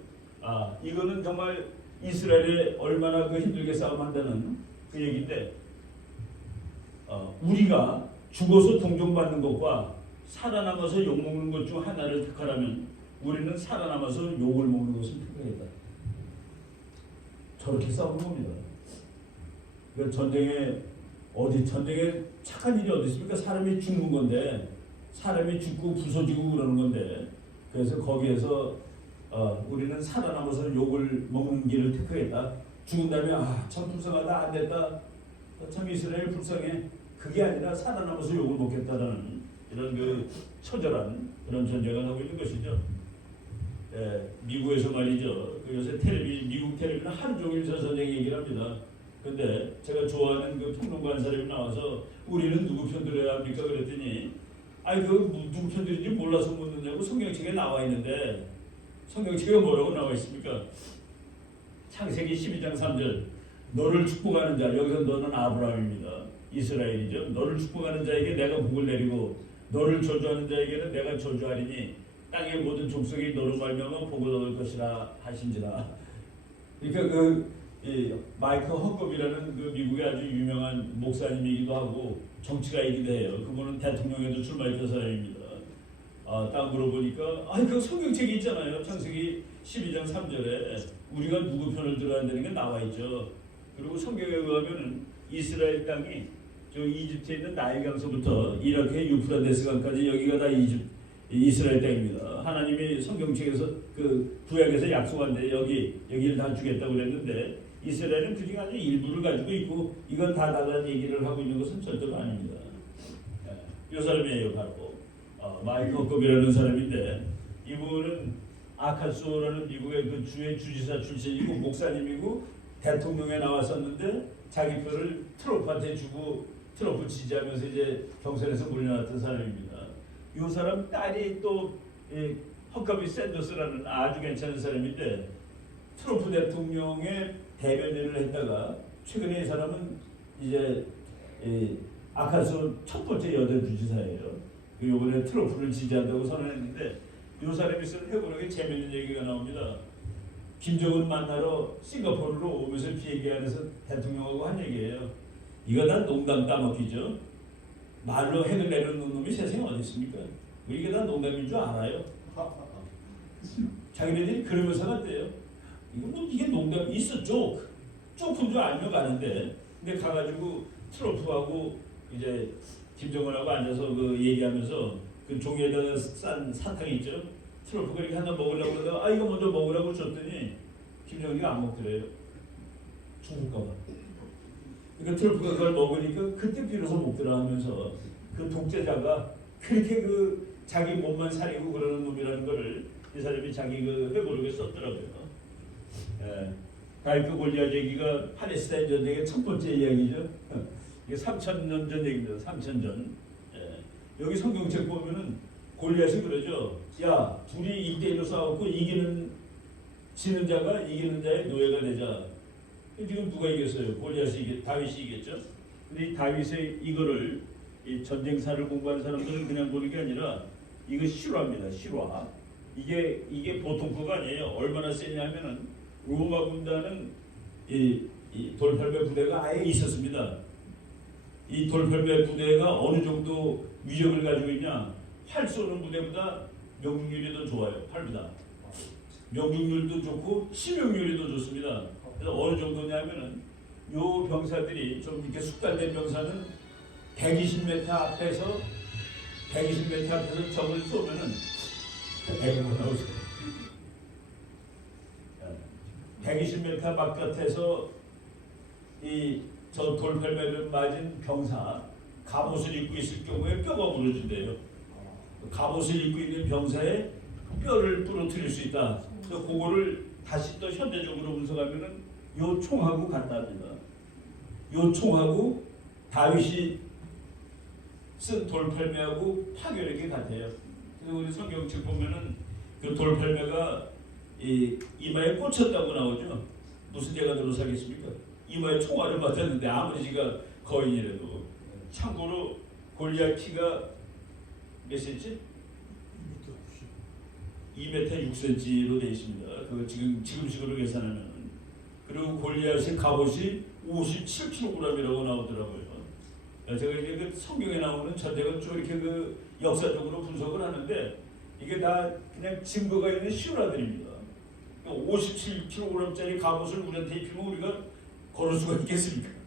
이거는 정말 이스라엘이 얼마나 그 힘들게 싸움한다는 그 얘기인데, 우리가 죽어서 동정받는 것과 살아남아서 욕먹는 것 중 하나를 택하라면 우리는 살아남아서 욕을 먹는 것을 택하겠다. 저렇게 싸우는 겁니다. 그러니까 전쟁에 착한 일이 어디 있습니까? 사람이 죽는 건데, 사람이 죽고 부서지고 그러는 건데, 그래서 거기에서 우리는 살아남아서 욕을 먹는 길을 택하겠다. 죽은 다음에 참 불쌍하다, 안 됐다, 참 이스라엘 불쌍해. 그게 아니라 살아남아서 욕을 먹겠다라는 이런 그 처절한 그런 전쟁을 하고 있는 것이죠. 미국에서 말이죠. 그 요새 미국 텔레비는 하루 종일 저 전쟁 얘기를 합니다. 근데 제가 좋아하는 그 평론가 한 사람이 나와서 우리는 누구 편 들어야 합니까? 그랬더니 누구 편 들인지 몰라서 묻느냐고. 성경책에 나와 있는데 성경책에 뭐라고 나와 있습니까? 창세기 12장 3절 너를 축복하는 자, 여기서 너는 아브라함입니다. 이스라엘이죠. 너를 축복하는 자에게 내가 복을 내리고 너를 저주하는 자에게는 내가 저주하리니 땅의 모든 족속이 너로 말미암아 복을 얻을 것이라 하신지라. 그러니까 마이클 허컵이라는 그 미국의 아주 유명한 목사님이기도 하고 정치가이기도 해요. 그분은 대통령에도 출마했던 사람입니다. 딱 물어보니까 그 성경책이 있잖아요. 창세기 12장 3절에 우리가 누구 편을 들어야 되는 게 나와 있죠. 그리고 성경에 의하면은 이스라엘 땅이 저 이집트에 있는 나일강서부터 이라크의 유프라데스 강까지 여기가 다 이스라엘 땅입니다. 하나님이 성경책에서 그 구약에서 약속한데 여기를 다 주겠다고 그랬는데 이스라엘은 그중에 아주 일부를 가지고 있고 이건 다 달라는 얘기를 하고 있는 것은 절대로 아닙니다. 이 사람이에요. 바로 마이클 허컵이라는 사람인데 이분은 아카소라는 미국의 그 주의 주지사 출신이고 목사님이고 대통령에 나왔었는데 자기 표를 트럼프한테 주고 트럼프 지지하면서 이제 경선에서 물려놨던 사람입니다. 이 사람 딸이 또 허커비 샌더스라는 아주 괜찮은 사람인데 트럼프 대통령의 대변인을 했다가 최근에 이 사람은 이제 아카소 첫 번째 여자 주지사예요. 이번에 트럼프를 지지한다고 선언했는데 이 사람이 쓴 해보는 게 재밌는 얘기가 나옵니다. 김정은 만나러 싱가포르로 오면서 비행기안에서 대통령하고 한 얘기예요. 이거 다 농담 따먹기죠. 말로 핵을 내려놓는 놈이 세상에 어디 있습니까? 이게 다 농담인 줄 알아요. 자기네들이 그러면서 갔대요. 이게 농담 있어. 조금 줄 알면 가는데 근데 가가지고 트럼프하고 이제 김정은하고 앉아서 그 얘기하면서 그 종이에다가 싼 사탕이 있죠. 트럼프가 이렇게 하나 먹으려고 그러다가 이거 먼저 먹으라고 줬더니 김정은이가 안 먹더래요. 죽을까봐. 그러니까 트럼프가 그걸 먹으니까 그때 비로소 먹더라 하면서 그 독재자가 그렇게 그 자기 몸만 사리고 그러는 놈이라는 거를 이 사람이 자기 그 회고록에 썼더라고요. 다윗과 골리앗 얘기가 팔레스타인 전쟁의 첫 번째 이야기죠. 이게 3,000년 전 얘기입니다. 3,000년. 여기 성경책 보면은 골리앗이 그러죠. 야, 둘이 1대1로 싸웠고 지는 자가 이기는 자의 노예가 되자. 지금 누가 이겼어요? 골리앗이 다윗이 이겼죠. 근데 이 다윗의 이거를 이 전쟁사를 공부하는 사람들은 그냥 보는 게 아니라 이거 실화입니다. 실화. 이게 보통 거가 아니에요. 얼마나 세냐면은 로마 군단은 이 돌팔배 부대가 아예 있었습니다. 이 돌팔배 부대가 어느 정도 위력을 가지고 있냐? 활 쏘는 부대보다 명중률이 더 좋아요. 활보다. 명중률도 좋고 치명률이 더 좋습니다. 그래서 어느 정도냐면은 요 병사들이 좀 이렇게 숙달된 병사는 120m 앞에서 적을 쏘면은 애가 나오죠. 120m 바깥에서 저 돌팔매를 맞은 병사 갑옷을 입고 있을 경우에 뼈가 부러진대요. 갑옷을 입고 있는 병사의 뼈를 부러뜨릴 수 있다. 그래서 그거를 다시 또 현대적으로 분석하면은 요 총하고 같답니다. 요 총하고 다윗이 쓴 돌팔매하고 파괴력이 같아요. 그래서 우리 성경책 보면은 그 돌팔매가 이마에 꽂혔다고 나오죠. 무슨 죄가 들어 사겠습니까? 이마에 총알을 맞았는데 아무리 지가 거인이라도. 참고로 골리앗 키가 몇 센치? 2m 6cm로 되어 있습니다. 그거 지금식으로 계산하면. 그리고 골리앗의 갑옷이 57kg이라고 나오더라고요. 제가 이제 그 성경에 나오는 전쟁은 좀 이렇게 그 역사적으로 분석을 하는데 이게 다 그냥 증거가 있는 실화들입니다. 57kg짜리 갑옷을 우리한테 입히면 우리가 걸을 수가 있겠습니까?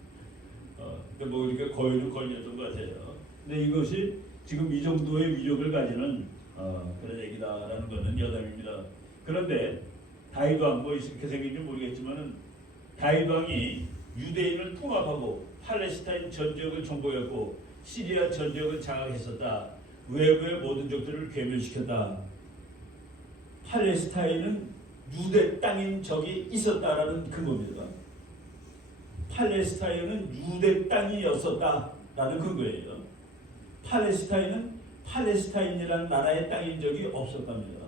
뭐 이렇게 거의는 걸렸던 것 같아요. 근데 이것이 지금 이 정도의 위력을 가지는 그런 얘기다라는 것은 여담입니다. 그런데 다윗 왕 뭐 이렇게 생긴지 모르겠지만은 다윗 왕이 유대인을 통합하고 팔레스타인 전 지역을 정복했고 시리아 전 지역을 장악했었다. 외부의 모든 적들을 괴멸시켰다. 팔레스타인은 유대 땅인 적이 있었다라는 근거입니다. 팔레스타인은 유대 땅이었었다라는 근거예요. 팔레스타인은 팔레스타인이라는 나라의 땅인 적이 없었답니다.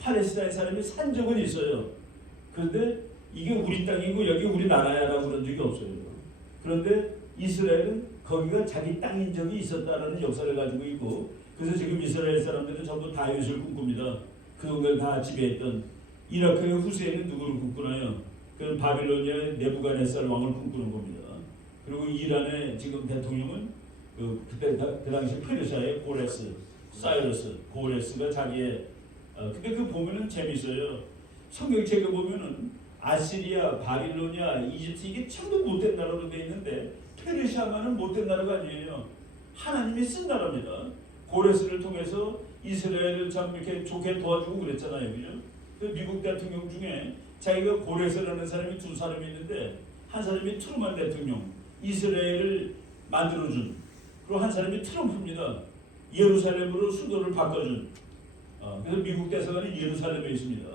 팔레스타인 사람이 산 적은 있어요. 그런데 이게 우리 땅이고 여기 우리 나라야라고 그런 적이 없어요. 그런데 이스라엘은 거기가 자기 땅인 적이 있었다라는 역사를 가지고 있고, 그래서 지금 이스라엘 사람들은 전부 다윗을 꿈꿉니다. 그동안 다 지배했던 이라크의 후세인은 누구를 꿈꾸나요? 그건 바빌로니아의 네부갓네살 왕을 꿈꾸는 겁니다. 그리고 이란의 지금 대통령은 그때 그 당시 페르시아의 고레스, 사이러스, 고레스가 자기의 근데 그 보면은 재밌어요. 성경책에 보면은 아시리아, 바빌로니아, 이집트 이게 전부 못된 나라로 돼 있는데 페르시아만은 못된 나라가 아니에요. 하나님이 쓴 나라입니다. 고레스를 통해서 이스라엘을 참 이렇게 좋게 도와주고 그랬잖아요, 그죠? 그 미국 대통령 중에 자기가 고레스라는 사람이 두 사람이 있는데 한 사람이 트루만 대통령, 이스라엘을 만들어준, 그리고 한 사람이 트럼프입니다. 예루살렘으로 수도를 바꿔준. 그래서 미국 대사관이 예루살렘에 있습니다.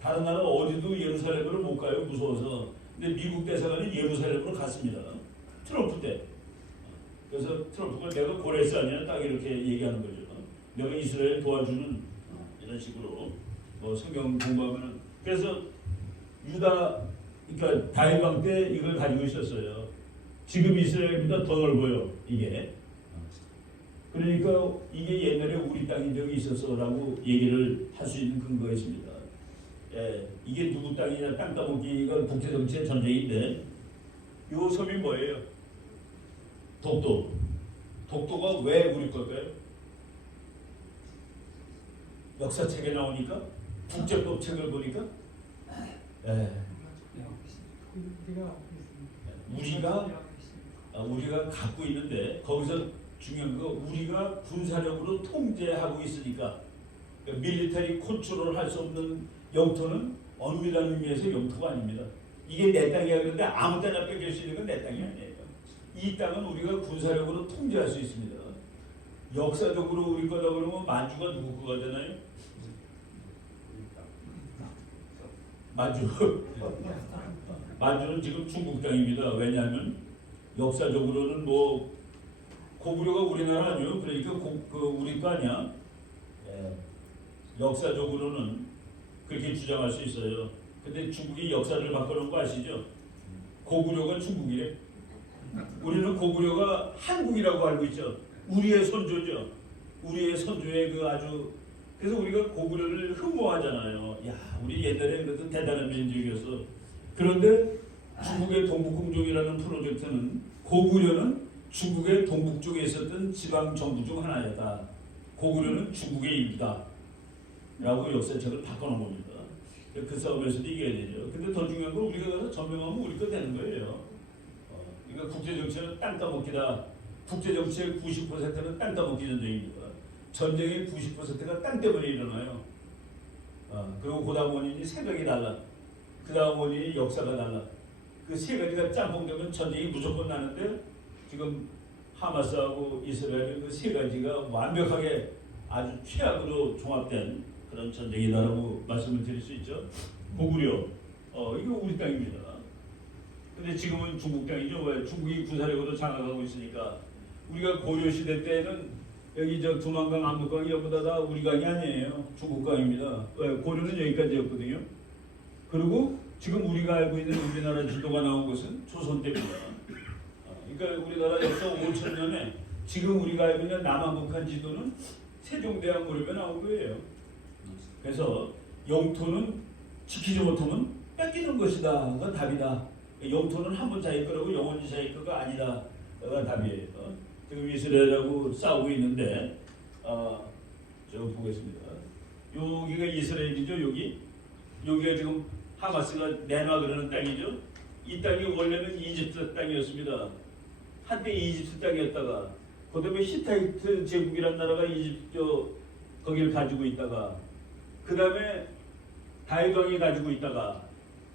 다른 나라 어디도 예루살렘으로 못 가요, 무서워서. 근데 미국 대사관이 예루살렘으로 갔습니다. 트럼프 때. 그래서 트럼프가 내가 고레스 아니야, 딱 이렇게 얘기하는 거죠. 내가 이스라엘 도와주는 이런 식으로 성경 공부하면은. 그래서 유다, 그러니까 다윗 왕 때 이걸 가지고 있었어요. 지금 이스라엘보다 더 넓어요, 이게. 그러니까 이게 옛날에 우리 땅인 적이 있었어라고 얘기를 할 수 있는 근거가 있습니다. 이게 누구 땅이냐, 땅 따먹기가 국제정치의 전쟁인데, 이 섬이 뭐예요? 독도. 독도가 왜 우리 걸까요? 역사책에 나오니까, 국제법 책을 보니까, 우리가 갖고 있는데, 거기서 중요한 거, 우리가 군사력으로 통제하고 있으니까, 그러니까 밀리터리 컨트롤 할 수 없는 영토는 엄밀한 의미에서 영토가 아닙니다. 이게 내 땅이야. 그런데 아무 때나 뺏길 수 있는 건 내 땅이 아니에요. 이 땅은 우리가 군사력으로 통제할 수 있습니다. 역사적으로 우리 거다 그러면 만주가 누구 거잖아요? 만주는 지금 중국 땅입니다. 왜냐하면 역사적으로는 뭐 고구려가 우리나라 아니에요. 그러니까 우리 거 아니야. 역사적으로는 그렇게 주장할 수 있어요. 근데 중국이 역사를 바꿔놓은 거 아시죠? 고구려가 중국이래. 우리는 고구려가 한국이라고 알고 있죠. 우리의 선조죠. 우리의 선조의 그 아주, 그래서 우리가 고구려를 흠모하잖아요. 야, 우리 옛날에 그래도 대단한 민족이었어. 그런데 중국의 동북공정이라는 프로젝트는, 고구려는 중국의 동북쪽에 있었던 지방 정부 중 하나였다. 고구려는 중국의 일부다 라고 역사책을 바꿔놓은 겁니다. 그 싸움에서도 이겨야 되죠. 근데 더 중요한 건 우리가 가서 전명하면 우리 거 되는 거예요. 그러니까 국제정치는 땅 따먹기다. 국제정치의 90%는 땅 따먹기 전쟁입니다. 전쟁의 90%가 땅 때문에 일어나요. 그리고 그 다음 원인이 생각이 달라. 그 다음 원인이 역사가 달라. 그 세 가지가 짬뽕되면 전쟁이 무조건 나는데, 지금 하마스하고 이스라엘 그 세 가지가 완벽하게 아주 최악으로 종합된 그런 전쟁이다라고 말씀을 드릴 수 있죠. 고구려, 이거 우리 땅입니다. 근데 지금은 중국 땅이죠. 왜? 중국이 구사력으로 장악하고 있으니까. 우리가 고려 시대 때는 여기 저 두만강, 압록강 여기보다 다 우리 강이 아니에요. 중국 강입니다. 왜? 고려는 여기까지였거든요. 그리고 지금 우리가 알고 있는 우리나라 지도가 나온 것은 조선 때입니다. 그러니까 우리나라 역사 5,000년에 지금 우리가 알고 있는 남한북한 지도는 세종대왕 무렵에 나온 거예요. 그래서 영토는 지키지 못하면 뺏기는 것이다가 답이다. 영토는 한 번 자기 거라고 영원히 자기 거가 아니다가 답이에요. 지금 이스라엘하고 싸우고 있는데, 저 보겠습니다. 여기가 이스라엘이죠. 여기가 지금 하마스가 내놔 그러는 땅이죠. 이 땅이 원래는 이집트 땅이었습니다. 한때 이집트 땅이었다가 그다음에 히타이트 제국이라는 나라가 이집트 거기를 가지고 있다가 그다음에 다윗왕이 가지고 있다가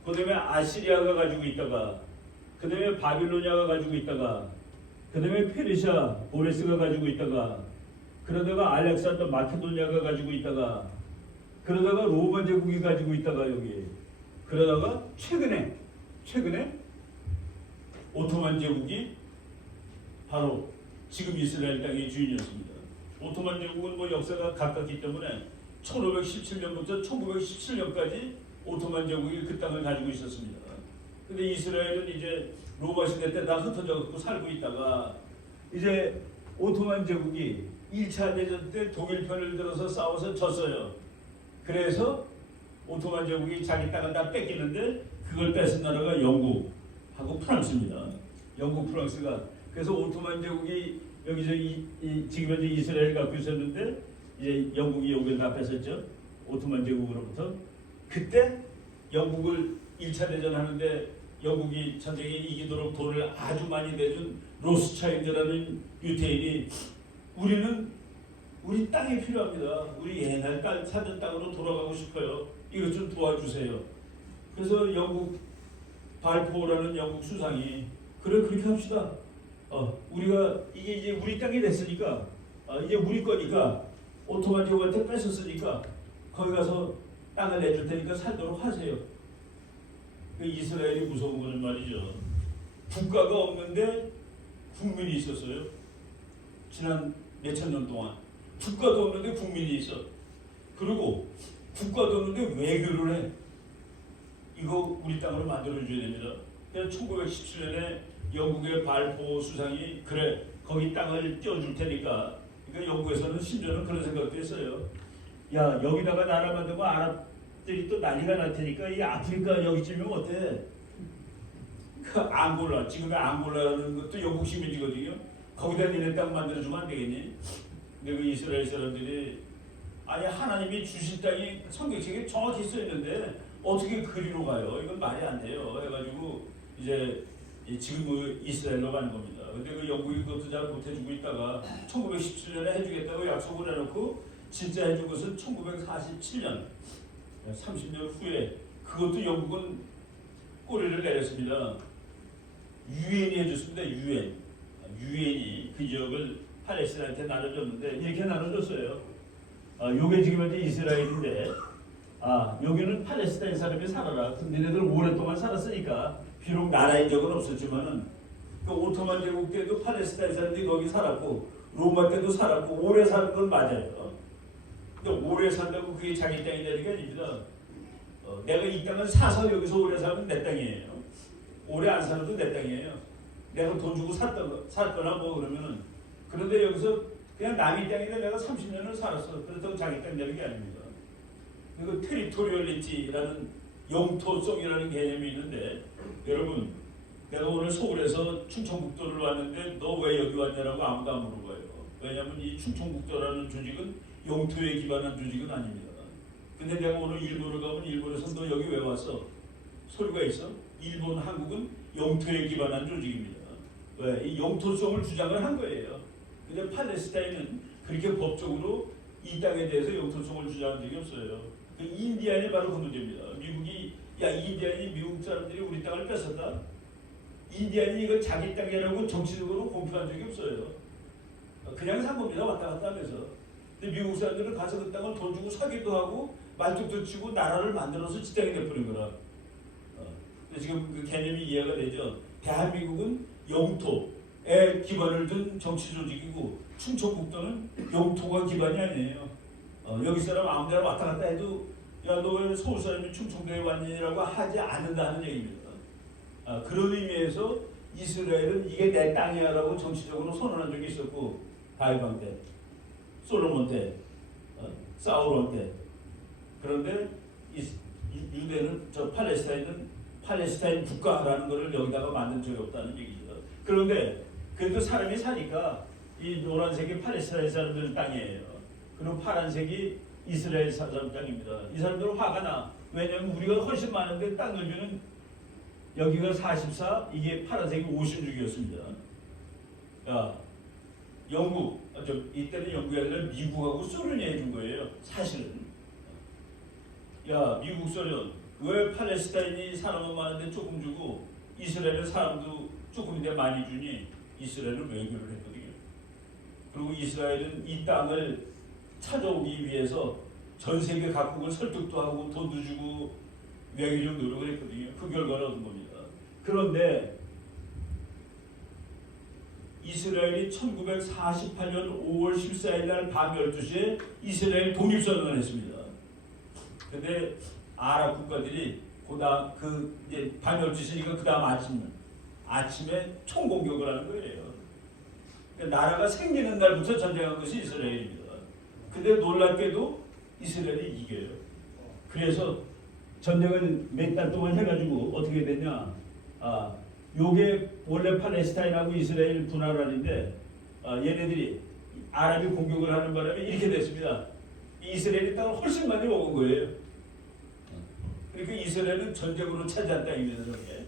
그다음에 아시리아가 가지고 있다가 그다음에 바빌로니아가 가지고 있다가 그다음에 페르시아 보레스가 가지고 있다가 그러다가 알렉산더 마케도니아가 가지고 있다가 그러다가 로마 제국이 가지고 있다가 여기 그러다가 최근에 오토만 제국이 바로 지금 이스라엘 땅의 주인이었습니다. 오토만 제국은 뭐 역사가 가깝기 때문에 1517년부터 1917년까지 오토만 제국이 그 땅을 가지고 있었습니다. 근데 이스라엘은 이제 로마 시대 때 다 흩어져 갖고 살고 있다가 이제 오토만 제국이 1차 대전 때 독일 편을 들어서 싸워서 졌어요. 그래서 오토만 제국이 자기 땅을 다 뺏기는데 그걸 뺏은 나라가 영국하고 프랑스입니다. 영국, 프랑스가. 그래서 오토만 제국이 여기서 지금 현재 이스라엘 갖고 있었는데 이제 영국이 여기를 다 뺏었죠. 오토만 제국으로부터. 그때 영국을 1차 대전 하는데 영국이 전쟁에 이기도록 돈을 아주 많이 내준 로스차일드라는 유태인이 우리 땅이 필요합니다. 우리 옛날 땅 사는 땅으로 돌아가고 싶어요. 이것 좀 도와주세요. 그래서 영국 발포라는 영국 수상이 그렇게 합시다. 우리가 이게 이제 우리 땅이 됐으니까 이제 우리 거니까 오토만 제국한테 뺏었으니까 거기 가서 땅을 내줄 테니까 살도록 하세요. 이스라엘이 무서운 거는 말이죠. 국가가 없는데 국민이 있었어요. 지난 몇천 년 동안 국가도 없는데 국민이 있어. 그리고 국가도 없는데 외교를 해. 이거 우리 땅으로 만들어줘야 됩니다. 그래서 1917년에 영국의 발포 수상이 그래 거기 땅을 띄워줄 테니까 그러니까 영국에서는 심지어는 그런 생각도 했어요. 야 여기다가 나라 만들면 아랍들이 또 난리가 날 테니까 이 아프리카 여기쯤이면 어때? 그 앙골라 지금의 앙골라라는 것도 영국 식민지거든요. 거기다 니네 땅 만들어주면 안 되겠니? 근데 그 이스라엘 사람들이 아니 하나님이 주신 땅이 성경책에 정확히 써 있는데 어떻게 그리로 가요? 이건 말이 안 돼요. 해가지고 이제 지금 그 이스라엘로 가는 겁니다. 근데 그 영국이 그것도 잘 못해주고 있다가 1917년에 해주겠다고 약속을 해놓고 진짜 해준 것은 1947년 30년 후에 그것도 영국은 꼬리를 내렸습니다. 유엔이 해줬습니다. 유엔이 그 지역을 팔레스타인한테 나눠줬는데 이렇게 나눠줬어요. 요게 지금 현재 이스라엘인데 여기는 팔레스타인 사람이 살아라. 너네들 오랫동안 살았으니까 비록 나라인 적은 없었지만은 그 오토만 제국 때도 팔레스타인 사람들이 거기 살았고 로마 때도 살았고 오래 사는 건 맞아요. 근데 오래 산다고 그게 자기 땅이 되는 게 아닙니다. 내가 이 땅을 사서 여기서 오래 살면 내 땅이에요. 오래 안 살아도 내 땅이에요. 내가 돈 주고 샀거나 뭐 그러면은 그런데 여기서 그냥 남의 땅인데 내가 30년을 살았어. 그렇다고 자기 땅 되는 게 아닙니다. 그리고 테리토리얼리티라는 영토성이라는 개념이 있는데 여러분 내가 오늘 서울에서 충청북도를 왔는데 너 왜 여기 왔냐라고 아무도 안 물어봐요. 왜냐하면 이 충청북도라는 조직은 영토에 기반한 조직은 아닙니다. 근데 내가 오늘 일본을 가면 일본에서 너 여기 왜 왔어? 소리가 있어? 일본, 한국은 영토에 기반한 조직입니다. 왜? 이 영토성을 주장을 한 거예요. 근데 팔레스타인은 그렇게 법적으로 이 땅에 대해서 영토성을 주장한 적이 없어요. 그 인디안이 바로 그 문제입니다. 미국이 인디안이 미국 사람들이 우리 땅을 뺏었다? 인디안이 이거 자기 땅이라고 정치적으로 공표한 적이 없어요. 그냥 산 겁니다. 왔다 갔다 하면서. 근데 미국 사람들은 가서 그 땅을 돈 주고 사기도 하고 말뚝도 치고 나라를 만들어서 지장이 돼버린 거라. 지금 그 개념이 이해가 되죠. 대한민국은 영토에 기반을 둔 정치 조직이고 충청북도는 영토가 기반이 아니에요. 여기 사람 아무데나 왔다 갔다 해도 야 너 왜 서울 사람이 충청도에 왔니라고 하지 않는다는 얘기입니다. 그런 의미에서 이스라엘은 이게 내 땅이야라고 정치적으로 선언한 적이 있었고 다윗왕 때, 솔로몬 때, 사울왕 때. 그런데 유대는 팔레스타인 국가라는 것을 여기다가 만든 적이 없다는 얘기죠. 그런데 그래도 사람이 사니까 이 노란색이 팔레스타인 사람들 땅이에요. 그리고 파란색이 이스라엘 사람 땅입니다. 이 사람들은 화가 나. 왜냐하면 우리가 훨씬 많은데 땅 넓이는 여기가 44, 이게 파란색이 56이었습니다. 야, 영국, 이때는 영국이 아니라 미국하고 소련이 해준 거예요. 사실은. 야, 미국, 소련. 왜 팔레스타인이 사람은 많은데 조금 주고 이스라엘은 사람도 조금인데 많이 주니? 이스라엘은 외교를 했거든요. 그리고 이스라엘은 이 땅을 찾아오기 위해서 전 세계 각국을 설득도 하고 돈도 주고 외교적 노력을 했거든요. 그 결과를 얻은 겁니다. 그런데 이스라엘이 1948년 5월 14일 날 밤 12시에 이스라엘 독립선언을 했습니다. 근데 아랍 국가들이 이제 밤 12시니까 그 다음 아침에 총공격을 하는 거예요. 그러니까 나라가 생기는 날부터 전쟁한 것이 이스라엘입니다. 근데 놀랍게도 이스라엘이 이겨요. 그래서 전쟁을 몇 달 동안 해가지고 어떻게 됐냐? 요게 원래 팔레스타인하고 이스라엘 분할하는데 얘네들이 아랍이 공격을 하는 바람에 이렇게 됐습니다. 이스라엘이 땅을 훨씬 많이 먹은 거예요. 그러니까 이스라엘은 전쟁으로 차지한 땅입니다. 저게.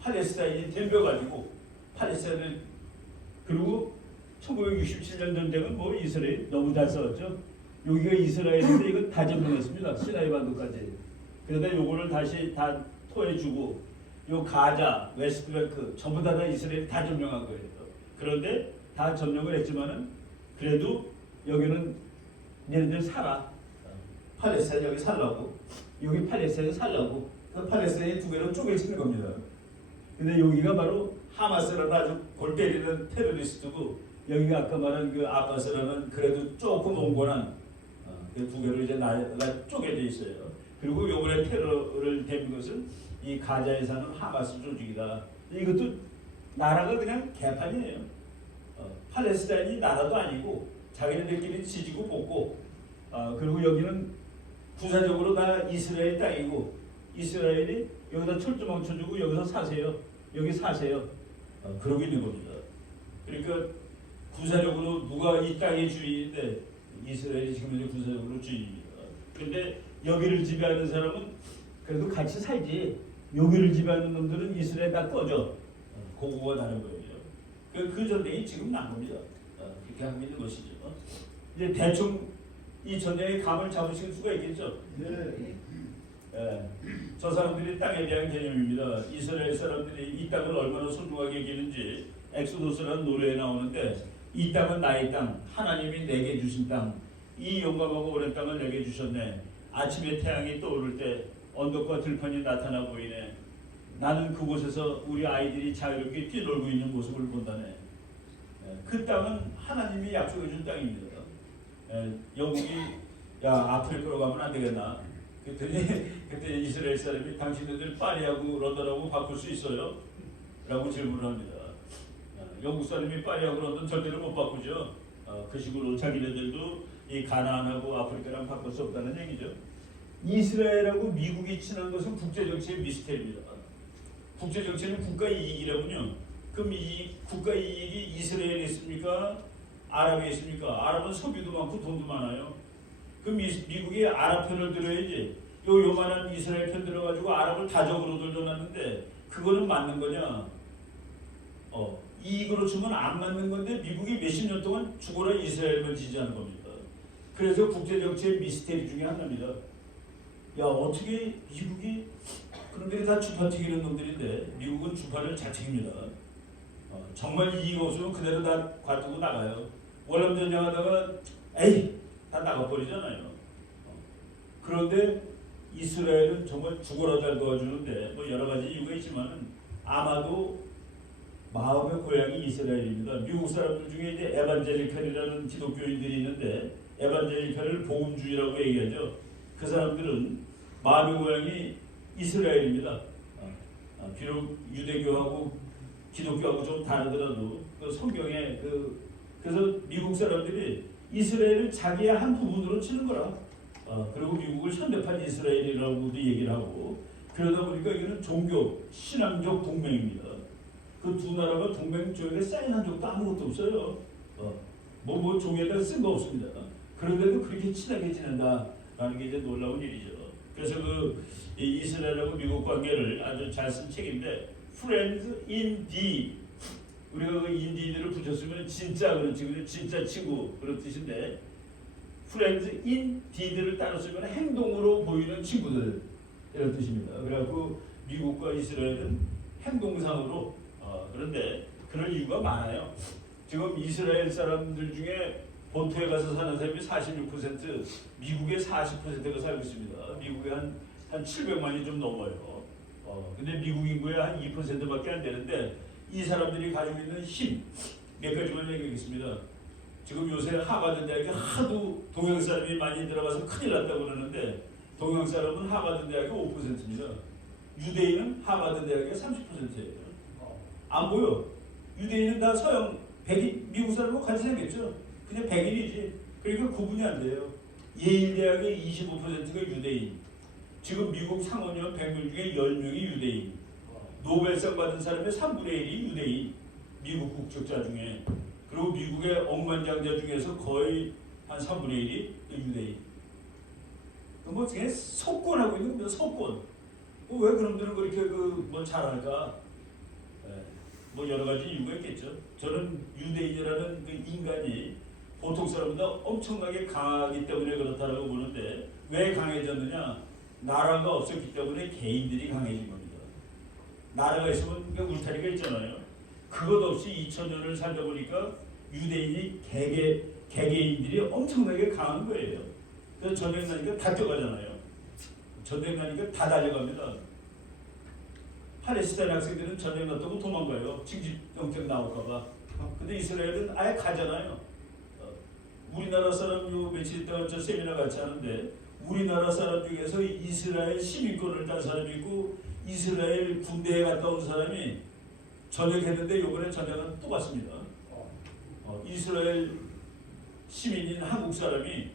팔레스타인이 덤벼가지고 팔레스타인을 그리고 1967년 전쟁은 뭐 이스라엘 너무 잘 싸웠죠. 여기가 이스라엘인데 이거 다 점령했습니다. 시나이 반도까지. 그러다 요거를 다시 다 토해주고 요 가자, 웨스트뱅크 전부 다 이스라엘이 다 점령한 거예요. 그런데 다 점령을 했지만은 그래도 여기는 얘네들 살아. 팔레스타인 여기 살라고. 여기 팔레스타인 살라고. 그 팔레스타인이 두 개로 쪼개지는 겁니다. 근데 여기가 바로 하마스라는 아주 골 때리는 테러리스트고 여기가 아까 말한 그 아바스라는 그래도 조금 온건한 그 두 개로 이제 쪼개져 있어요. 그리고 요번에 테러를 대는 것은 이 가자에 사는 하마스 조직이다. 이것도 나라가 그냥 개판이에요. 팔레스타인이 나라도 아니고 자기네들끼리 지지고 볶고 그리고 여기는 부사적으로 다 이스라엘 땅이고 이스라엘이 여기다 철조 멈춰주고 여기서 사세요. 여기 사세요. 그러고 있는 겁니다. 그러니까 군사적으로 누가 이 땅의 주인인데 이스라엘이 지금 이제 군사적으로 주인입니다. 그런데 여기를 지배하는 사람은 그래도 같이 살지. 여기를 지배하는 놈들은 이스라엘 다 꺼져. 그거가 다른 거예요. 그 전쟁이 지금 난 겁니다. 그렇게 하고 있는 것이죠. 이제 대충 이 전쟁의 감을 잡으실 수가 있겠죠. 네. 저 사람들이 땅에 대한 개념입니다. 이스라엘 사람들이 이 땅을 얼마나 소중하게 여기는지 엑소도스라는 노래에 나오는데 이 땅은 나의 땅, 하나님이 내게 주신 땅, 이 용감하고 오랜 땅을 내게 주셨네. 아침에 태양이 떠오를 때 언덕과 들판이 나타나 보이네. 나는 그곳에서 우리 아이들이 자유롭게 뛰놀고 있는 모습을 본다네. 그 땅은 하나님이 약속해 준 땅입니다. 영국이 야 아프리카로 가면 안 되겠나? 그때 이스라엘 사람이 당신들 파리하고 런던하고 바꿀 수 있어요? 라고 질문을 합니다. 영국 사람이 파리하고 런던 절대로 못 바꾸죠. 그 식으로 자기네들도 이 가나안하고 아프리카랑 바꿀 수 없다는 얘기죠. 이스라엘하고 미국이 친한 것은 국제정치의 미스테리입니다. 국제정치는 국가 이익이라면요. 그럼 이 국가 이익이 이스라엘에 있습니까? 아랍에 있습니까? 아랍은 석유도 많고 돈도 많아요. 그럼 미국이 아랍 편을 들어야지. 요만한 이스라엘 편 들어가지고 아랍을 다적으로 돌려놨는데 그거는 맞는 거냐? 이익으로 주면 안 맞는 건데 미국이 몇십 년 동안 죽어라 이스라엘만 지지하는 겁니다. 그래서 국제정치의 미스테리 중에 하나입니다. 야 어떻게 미국이 그런데 다 주파 튀기는 놈들인데 미국은 주파를 잘 튀깁니다. 정말 이익 없으면 그대로 다 관두고 나가요. 월남 전쟁하다가 에이 다 나가버리잖아요. 그런데 이스라엘은 정말 죽어라 잘 도와주는데 뭐 여러 가지 이유가 있지만 아마도 마음의 고향이 이스라엘입니다. 미국 사람들 중에 이제 에반젤리칼이라는 기독교인들이 있는데 에반젤리칼을 복음주의라고 얘기하죠. 그 사람들은 마음의 고향이 이스라엘입니다. 비록 유대교하고 기독교하고 좀 다르더라도 그 성경에 그래서 미국 사람들이 이스라엘을 자기의 한 부분으로 치는 거라. 그리고 미국을 현대판 이스라엘이라고도 얘기를 하고 그러다 보니까 이거는 종교, 신앙적 동맹입니다. 그 두 나라가 동맹 조약에 사인한 적도 아무것도 없어요. 뭐 종이에다 쓴 거 없습니다. 그런데도 그렇게 친하게 지낸다라는 게 이제 놀라운 일이죠. 그래서 이 이스라엘하고 미국 관계를 아주 잘 쓴 책인데 Friends Indeed. 우리가 그 인디드를 붙였으면 진짜 그렇지, 진짜 친구 그런 뜻인데 Friends Indeed를 따로 쓰면 행동으로 보이는 친구들 이런 뜻입니다. 그래갖고 미국과 이스라엘은 행동상으로 그런데 그런 이유가 많아요. 지금 이스라엘 사람들 중에 본토에 가서 사는 사람이 46%, 미국의 40%가 살고 있습니다. 미국에 한 700만이 좀 넘어요. 근데 미국 인구의 한 2%밖에 안 되는데 이 사람들이 가지고 있는 힘 몇 가지만 얘기하겠습니다. 지금 요새 하버드 대학에 하도 동양 사람이 많이 들어가서 큰일 났다고 그러는데 동양 사람은 하버드 대학의 5%입니다. 유대인은 하버드 대학의 30%예요. 안 보여. 유대인은 다 서양 백인 미국 사람하고 같이 생겼죠. 그냥 백인이지. 그러니까 구분이 안 돼요. 예일 대학의 25%가 유대인. 지금 미국 상원의원 100명 중에 10명이 유대인. 노벨상 받은 사람의 3분의 1이 유대인. 미국 국적자 중에. 그리고 미국의 억만장자 중에서 거의 한 3분의 1이 유대인. 뭐 그냥 속권하고 있는 겁니다. 속권. 왜 그놈들은 그렇게 뭘 잘할까? 뭐 여러 가지 이유가 있겠죠. 저는 유대인이라는 그 인간이 보통 사람보다 엄청나게 강하기 때문에 그렇다라고 보는데 왜 강해졌느냐? 나라가 없었기 때문에 개인들이 강해진 겁니다. 나라가 있으면 울타리가 있잖아요. 그것 없이 2000년을 살다 보니까 유대인이 개개인들이 엄청나게 강한 거예요. 그래서 전쟁 나니까 다 뛰어가잖아요. 전쟁 나니까 다 달려갑니다. 팔레스타인 학생들은 전쟁 났다고 도망가요. 징집 정책 나올까봐. 근데 이스라엘은 아예 가잖아요. 우리나라 사람 요 며칠 있다가 저 세미나 같이 하는데 우리나라 사람 중에서 이스라엘 시민권을 딴 사람이 있고 이스라엘 군대에 갔다 온 사람이 전역했는데 요번에 전역은 또 갔습니다. 이스라엘 시민인 한국 사람이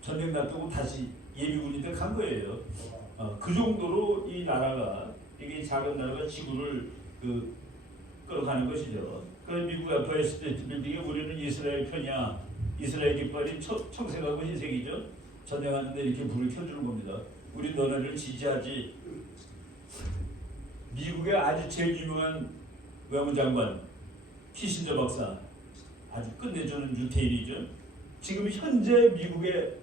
전쟁 났다고 다시 예비군인데 간 거예요. 그 정도로 이 나라가 이게 작은 나라가 지구를 끌어가는 것이죠. 그래서 미국 에프아이 스테이트 빌딩에 우리는 이스라엘 편이야. 이스라엘 깃발이 청색하고 흰색이죠. 전쟁하는데 이렇게 불을 켜주는 겁니다. 우리 너네를 지지하지. 미국의 아주 제일 유명한 외무장관 키신저 박사 아주 끝내주는 유태인이죠. 지금 현재 미국의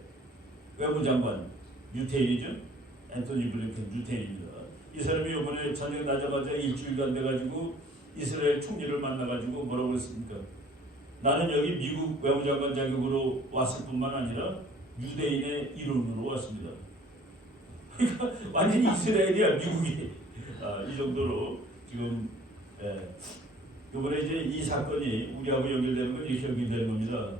외무장관 유태인이죠. 앤토니 블링컨 유태인입니다. 이 사람이 이번에 전쟁 나자마자 일주일간 돼가지고 이스라엘 총리를 만나가지고 뭐라고 그랬습니까? 나는 여기 미국 외무장관 자격으로 왔을 뿐만 아니라 유대인의 이론으로 왔습니다. 그러니까 완전히 이스라엘이야 미국이. 이 정도로 지금 이번에 이제 이 사건이 우리하고 연결되는 건 이렇게 연결되는 겁니다.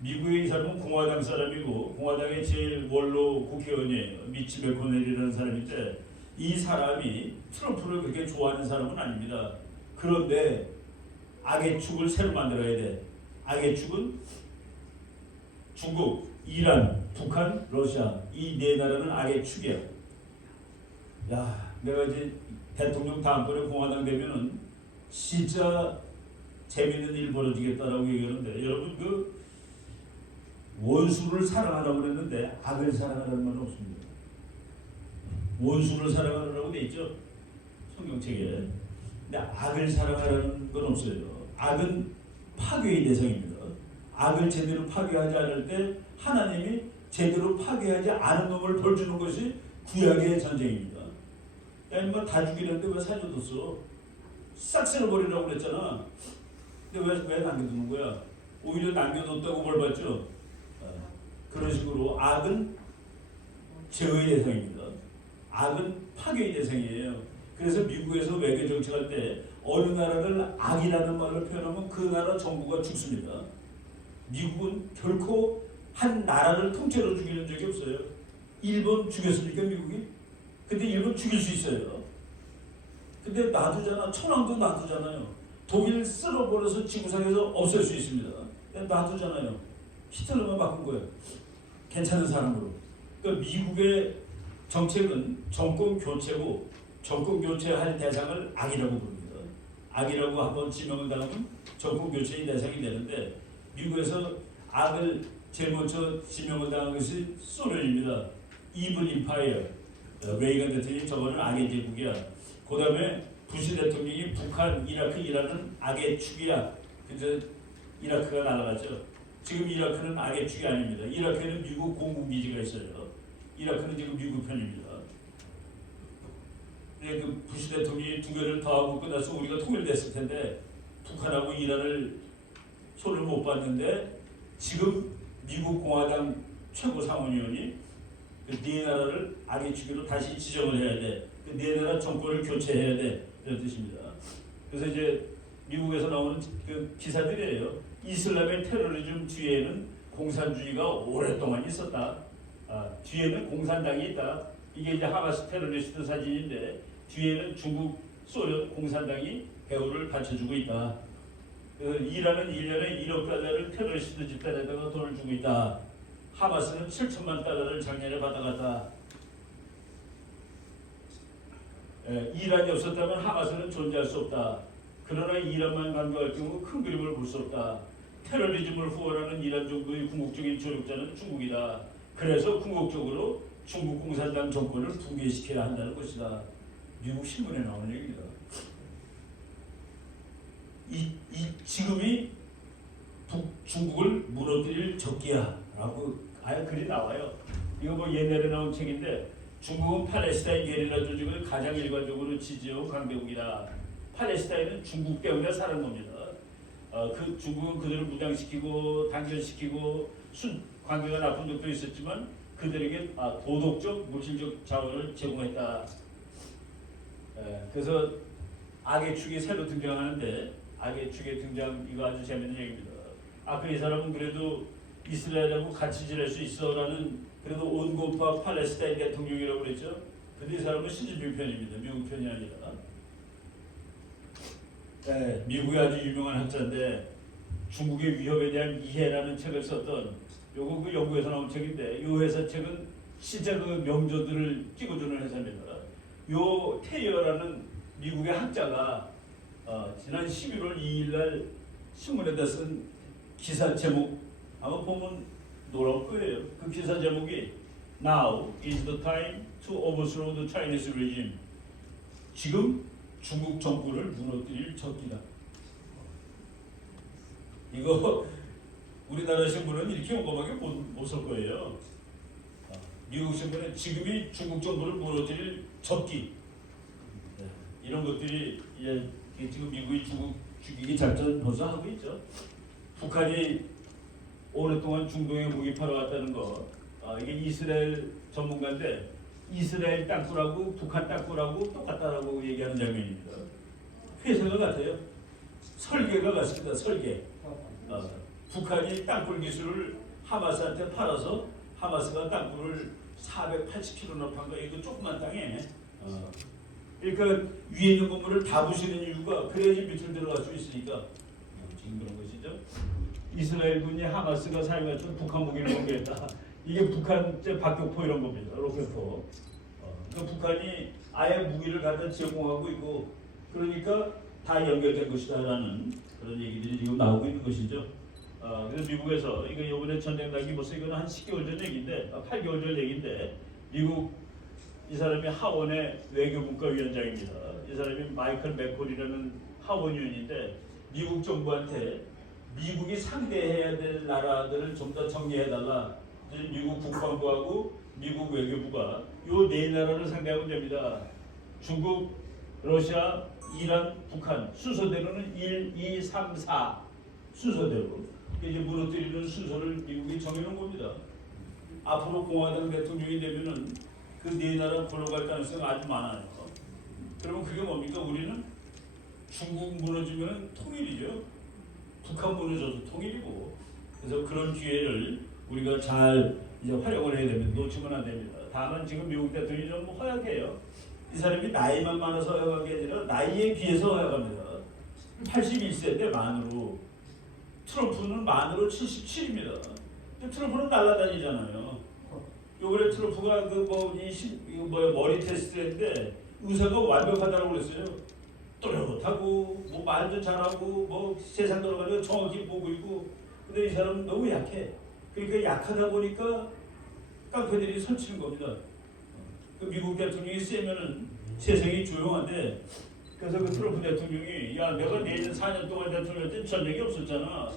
미국의 이 사람은 공화당 사람이고 공화당의 제일 원로 국회의원이에요. 미치 맥코넬이라는 사람인데 이 사람이 트럼프를 그렇게 좋아하는 사람은 아닙니다. 그런데 악의 축을 새로 만들어야 돼. 악의 축은 중국, 이란, 북한, 러시아 이 네 나라는 악의 축이야. 야, 내가 이제 대통령 다음번에 공화당 되면은 진짜 재밌는 일 벌어지겠다라고 얘기하는데 여러분 원수를 사랑하라고 그랬는데 악을 사랑하라는 말은 없습니다. 원수를 사랑하라고 돼 있죠. 성경책에. 근데 악을 사랑하라는 건 없어요. 악은 파괴의 대상입니다. 악을 제대로 파괴하지 않을 때 하나님이 제대로 파괴하지 않은 놈을 벌 주는 것이 구약의 전쟁입니다. 야 인마 다 죽이는데 왜 살려뒀어? 싹 쓸어버리라고 그랬잖아. 근데 왜 남겨두는 거야? 오히려 남겨뒀다고 벌 받죠. 그런 식으로 악은 제어의 대상입니다. 악은 파괴의 대상이에요. 그래서 미국에서 외교 정책할 때 어느 나라를 악이라는 말로 표현하면 그 나라 정부가 죽습니다. 미국은 결코 한 나라를 통째로 죽이는 적이 없어요. 일본 죽였습니까 미국이? 근데 일본 죽일 수 있어요. 근데 놔두잖아. 천황도 놔두잖아요. 독일 쓸어버려서 지구상에서 없앨 수 있습니다. 놔두잖아요. 히틀러만 바꾼 거예요. 괜찮은 사람으로. 그러니까 미국의 정책은 정권 교체고 정권 교체할 대상을 악이라고 부릅니다. 악이라고 한번 지명을 당하면 정권 교체의 대상이 되는데 미국에서 악을 제일 먼저 지명을 당한 것이 소련입니다. 이블 임파이어. 레이건 대통령이 저거는 악의 제국이야. 그 다음에 부시 대통령이 북한, 이라크, 이란은 악의 축이야. 그래서 이라크가 날아갔죠. 지금 이라크는 악의 축이 아닙니다. 이라크에는 미국 공군기지가 있어요. 이라크는 지금 미국 편입니다. 그 부시 대통령이 두 개를 더하고 끝나서 우리가 통일됐을 텐데 북한하고 이란을 손을 못 봤는데 지금 미국 공화당 최고 상원의원이 그 네 나라를 악의 축으로 다시 지정을 해야 돼. 그 네 나라 정권을 교체해야 돼. 이런 뜻입니다. 그래서 이제 미국에서 나오는 그 기사들이에요. 이슬람의 테러리즘 뒤에는 공산주의가 오랫동안 있었다. 뒤에는 공산당이 있다. 이게 이제 하마스 테러리스트 사진인데 뒤에는 중국, 소련 공산당이 배후를 받쳐주고 있다. 이란은 1년에 1억 달러를 테러리스트 집단에다가 돈을 주고 있다. 하마스는 7천만 달러를 작년에 받아갔다. 이란이 없었다면 하마스는 존재할 수 없다. 그러나 이란만 강조할 경우 큰 그림을 볼 수 없다. 테러리즘을 후원하는 이란 정부의 궁극적인 조력자는 중국이다. 그래서 궁극적으로 중국 공산당 정권을 붕괴시켜야 한다는 것이다. 미국 신문에 나오는 얘기입니다. 지금이 중국을 무너뜨릴 적기야라고 아예 글이 나와요. 이거 뭐 옛날에 나온 책인데 중국은 팔레스타인 게릴라 조직을 가장 일관적으로 지지해온 강대국이다. 팔레스타인은 중국 때문에 사는 겁니다. 그 중국은 그들을 무장시키고 단결시키고 관계가 나쁜 적도 있었지만 그들에게 도덕적, 물질적 자원을 제공했다. 그래서 악의 축이 새로 등장하는데 악의 축의 등장 이거 아주 재밌는 얘기입니다. 이 사람은 그래도 이스라엘하고 같이 지낼 수 있어라는 그래도 온고파 팔레스타인 대통령이라고 그랬죠. 근데 이 사람은 신진주 편입니다. 미국 편이 아니라. 미국의 아주 유명한 학자인데 중국의 위협에 대한 이해라는 책을 썼던 요거 그 영국에서 나온 책인데 요 회사 책은 진짜 그 명조들을 찍어주는 회사입니다. 요 테이어라는 미국의 학자가 지난 11월 2일날 신문에다 쓴 기사 제목 아마 보면 놀라울 거예요. 그 기사 제목이 Now is the time to overthrow the Chinese regime. 지금 중국 정부를 무너뜨릴 적기다. 이거 우리나라 신문은 이렇게 오감하게 못 쓸 거예요. 미국 신문은 지금이 중국 정부를 무너뜨릴 적기. 이런 것들이 지금 미국이 중국 죽이기 작전 벌써 하고 있죠. 북한이 오랫동안 중동에 무기 팔아왔다는 거. 이게 이스라엘 전문가인데 이스라엘 땅굴하고 북한 땅굴하고 똑같다라고 얘기하는 장면입니다. 회사가 같아요. 설계가 같습니다. 설계. 북한이 땅굴 기술을 하마스한테 팔아서 하마스가 땅굴을 480km나 판 거. 이거 조그만 땅에. 그러니까 위에 있는 건물을 다 부시는 이유가 그래야지 밑으로 들어갈 수 있으니까 지금 그런 것이죠. 이스라엘군이 하마스가 사용했던 북한 무기를 공개했다. 이게 북한 박격포 이런 겁니다. 로켓포. 그러니까 북한이 아예 무기를 갖다 제공하고 있고 그러니까 다 연결된 것이다라는 그런 얘기들이 지금 나오고 있는 것이죠. 그래서 미국에서 이거 이번에 전쟁 나기 벌써 이거는 한 10개월 전 얘기인데 8개월 전 얘기인데 미국 이 사람이 하원의 외교문과위원장입니다. 이 사람이 마이클 맥콜이라는 하원의원인데 미국 정부한테 미국이 상대해야 될 나라들을 좀 더 정리해달라. 미국 국방부하고 미국 외교부가 요 네 나라를 상대하면 됩니다. 중국, 러시아, 이란, 북한 순서대로는 1, 2, 3, 4 순서대로 이제 무너뜨리는 순서를 미국이 정해놓은 겁니다. 앞으로 공화당 대통령이 되면은 그 네 나라 걸어갈 가능성이 아주 많아요. 그러면 그게 뭡니까? 우리는 중국 무너지면 통일이죠. 북한 무너져도 통일이고. 그래서 그런 기회를 우리가 잘 이제 활용을 해야 됩니다. 놓치면 안 됩니다. 다만 지금 미국 대통령이 좀 허약해요. 이 사람이 나이만 많아서 허약한 게 아니라 나이에 비해서 허약합니다. 81세인데 만으로. 트럼프는 만으로 77입니다. 트럼프는 날아다니잖아요. 요번에 트럼프가 머리 테스트했는데 의사가 완벽하다고 그랬어요. 또렷하고 뭐 말도 잘하고 뭐 세상 돌아가는 거 정확히 보고 있고. 근데 이 사람은 너무 약해. 그러니까 약하다 보니까 깡패들이 설치는 겁니다. 그 미국 대통령이 세면은 세상이 조용한데, 그래서 그 트럼프 대통령이 야 내가 내년 4년 동안 대통령 때 전쟁이 없었잖아.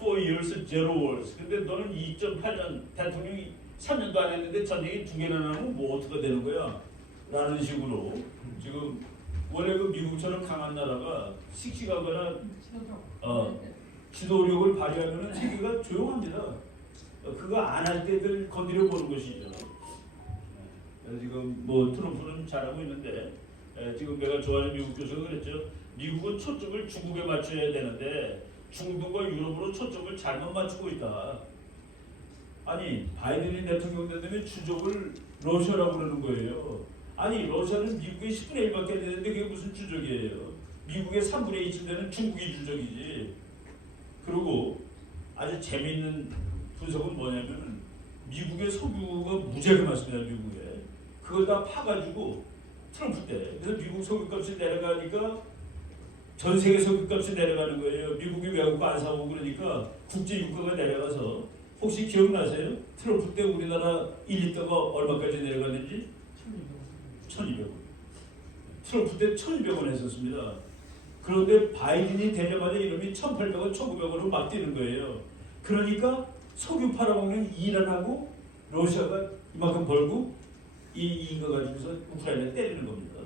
4 years, 0 wars. 근데 너는 2.8년 대통령이 3년도 안 했는데 전쟁이 2개나 나면 뭐 어떻게 되는 거야? 라는 식으로 지금 원래 그 미국처럼 강한 나라가 씩씩하거나 지도력을 발휘하면 세계가 조용합니다. 그거 안 할 때들 건드려 보는 것이죠. 지금 뭐 트럼프는 잘하고 있는데 지금 내가 좋아하는 미국 교수가 그랬죠. 미국은 초점을 중국에 맞춰야 되는데 중동과 유럽으로 초점을 잘못 맞추고 있다. 아니 바이든이 대통령 되면 주적을 러시아라고 그러는 거예요. 아니 러시아는 미국의 10분의 1밖에 안 되는데 그게 무슨 주적이에요. 미국의 3분의 2쯤 되는 중국이 주적이지. 그리고 아주 재미있는 분석은 뭐냐면 미국의 석유가 무지하게 많습니다. 미국에. 그걸 다 파가지고 트럼프 때. 그래서 미국 석유값이 내려가니까 전 세계 석유값이 내려가는 거예요. 미국이 외국 안 사고 그러니까 국제 유가가 내려가서 혹시 기억나세요? 트럼프 때 우리나라 1리터가 얼마까지 내려갔는지? 1,200원. 트럼프 때 1,200원 했었습니다. 그런데 바이든이 되자마자 이름이 1,800원, 1,900원으로 막 뛰는 거예요. 그러니까 석유 팔아먹는 이란하고 러시아가 이만큼 벌고 이거 가지고서 우크라이나 때리는 겁니다.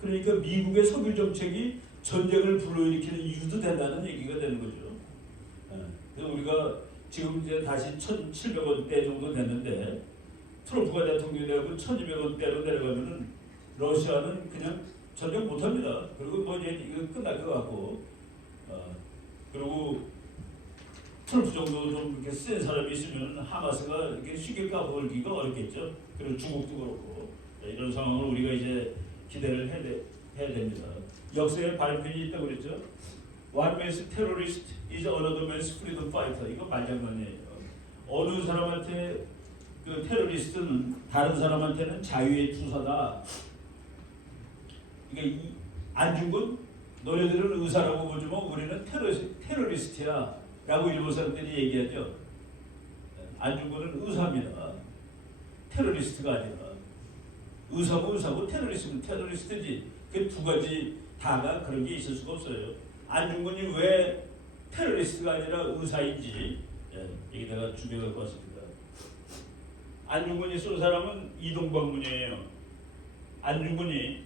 그러니까 미국의 석유 정책이 전쟁을 불러일으키는 이유도 된다는 얘기가 되는 거죠. 그래서 우리가 지금 이제 다시 1,700원대 정도 됐는데 트럼프가 대통령이 되고 1,200원대로 내려가면은 러시아는 그냥 전쟁 못합니다. 그리고 뭐 이제 이거 끝날 것 같고, 그리고 트럼프 정도 좀 이렇게 센 사람이 있으면 하마스가 이렇게 쉽게 까불기가 어렵겠죠. 그리고 중국도 그렇고 이런 상황을 우리가 이제 기대를 해야 됩니다. 역사에 발표이 있다고 그랬죠. One man's terrorist is another man's freedom fighter. 이거 말장난이에요. 어느 사람한테 그 테러리스트는 다른 사람한테는 자유의 투사다. 그러니까 안중근 너네들은 의사라고 보지만 우리는 테러리스트야 라고 일본 사람들이 얘기하죠. 안중근은 의사입니다. 테러리스트가 아니라. 의사고 의사고 테러리스트는 테러리스트지. 그 두 가지 다가 그런 게 있을 수가 없어요. 안중근이 왜 테러리스트가 아니라 의사인지 이게 내가 준비해 갖고 왔습니다. 안중근이 쏜 사람은 이동방문이에요. 안중근이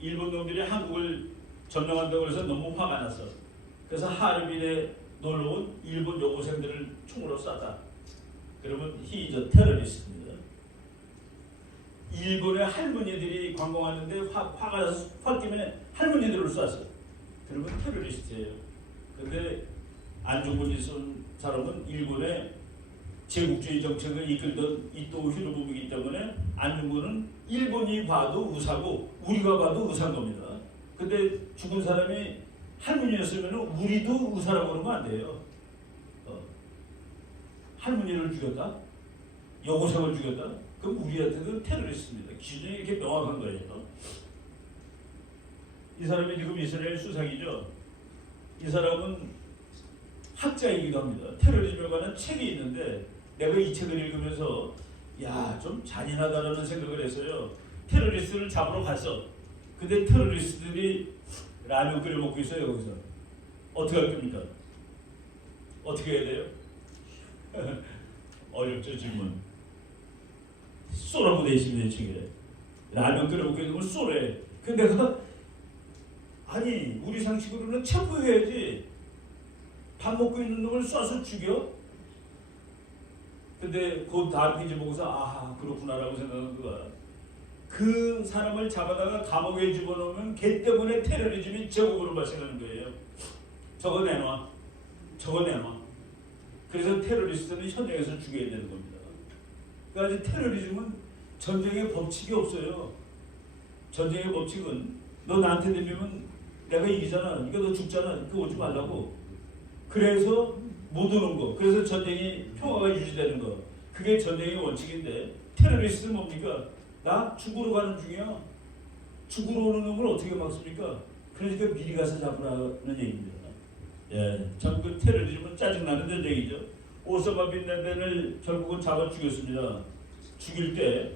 일본 놈들이 한국을 점령한다고 해서 너무 화가 났어. 그래서 하르빈에 놀러온 일본 여고생들을 총으로 쐈다. 그러면 he is a terrorist입니다. 일본의 할머니들이 관광하는데 화가 나서 홧김에 할머니들을 쐈어. 그러면 테러리스트예요. 근데 안중근이 쏜 사람은 일본의 제국주의 정책을 이끌던 이토 히로부미이기 때문에 안중근은 일본이 봐도 의사고 우리가 봐도 의사인 겁니다. 근데 죽은 사람이 할머니였으면 우리도 의사라고 그러면 안 돼요. 할머니를 죽였다? 여고생을 죽였다? 그럼 우리한테도 테러리스트입니다. 기준이 이렇게 명확한 거예요. 이 사람이 지금 이스라엘 수상이죠. 이 사람은 학자이기도 합니다. 테러리즘에 관한 책이 있는데 내가 이 책을 읽으면서 야, 좀 잔인하다라는 생각을 했어요. 테러리스트를 잡으러 갔어. 근데 테러리스트들이 라면 끓여 먹고 있어요. 거기서 어떻게 할 겁니까? 어떻게 해야 돼요? 어렵죠 질문. 쏘라고 돼 있습니다. 이 책에. 라면 끓여 먹게 되면 쏘래. 근데 내가 아니 우리 상식으로는 체포해야지. 밥 먹고 있는 놈을 쏴서 죽여? 근데 그 다음 페이지 보고서 아 그렇구나라고 생각한 거야. 그 사람을 잡아다가 감옥에 집어넣으면 걔 때문에 테러리즘이 제국으로 발생하는 거예요. 저거 내놔. 저거 내놔. 그래서 테러리스트는 현장에서 죽여야 되는 겁니다. 그러니까 테러리즘은 전쟁의 법칙이 없어요. 전쟁의 법칙은 너 나한테 대면 내가 이기잖아. 그러니까 너 죽잖아. 그거 오지 말라고. 그래서 못 오는 거. 그래서 전쟁이 평화가 유지되는 거. 그게 전쟁의 원칙인데 테러리스트는 뭡니까? 나 죽으러 가는 중이야. 죽으러 오는 놈을 어떻게 막습니까? 그러니까 미리 가서 잡으라는 얘기입니다. 예, 참 그 테러리즘은 짜증나는 전쟁이죠. 오사마 빈 라덴을 결국은 잡아 죽였습니다. 죽일 때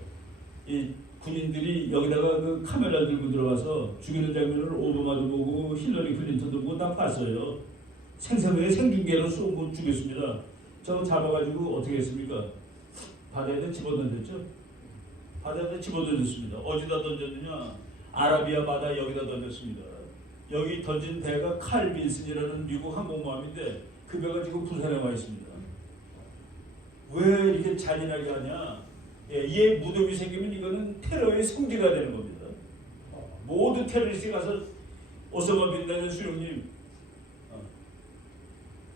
이 군인들이 여기다가 그 카메라 들고 들어가서 죽이는 장면을 오바마도 보고 힐러리 클린턴도 보고 다 봤어요. 생생하게 생중계로 쏘고 죽였습니다. 저 잡아가지고 어떻게 했습니까? 바다에다 집어던졌죠. 바다에다 집어던졌습니다. 어디다 던졌느냐? 아라비아 바다 여기다 던졌습니다. 여기 던진 배가 칼 빈슨이라는 미국 항공모함인데 그 배가 지금 부산에 와 있습니다. 왜 이렇게 잔인하게 하냐? 예, 이에 무덤이 생기면 이거는 테러의 성지가 되는 겁니다. 모든 테러리스트 가서 오사마 빈 라덴 수령님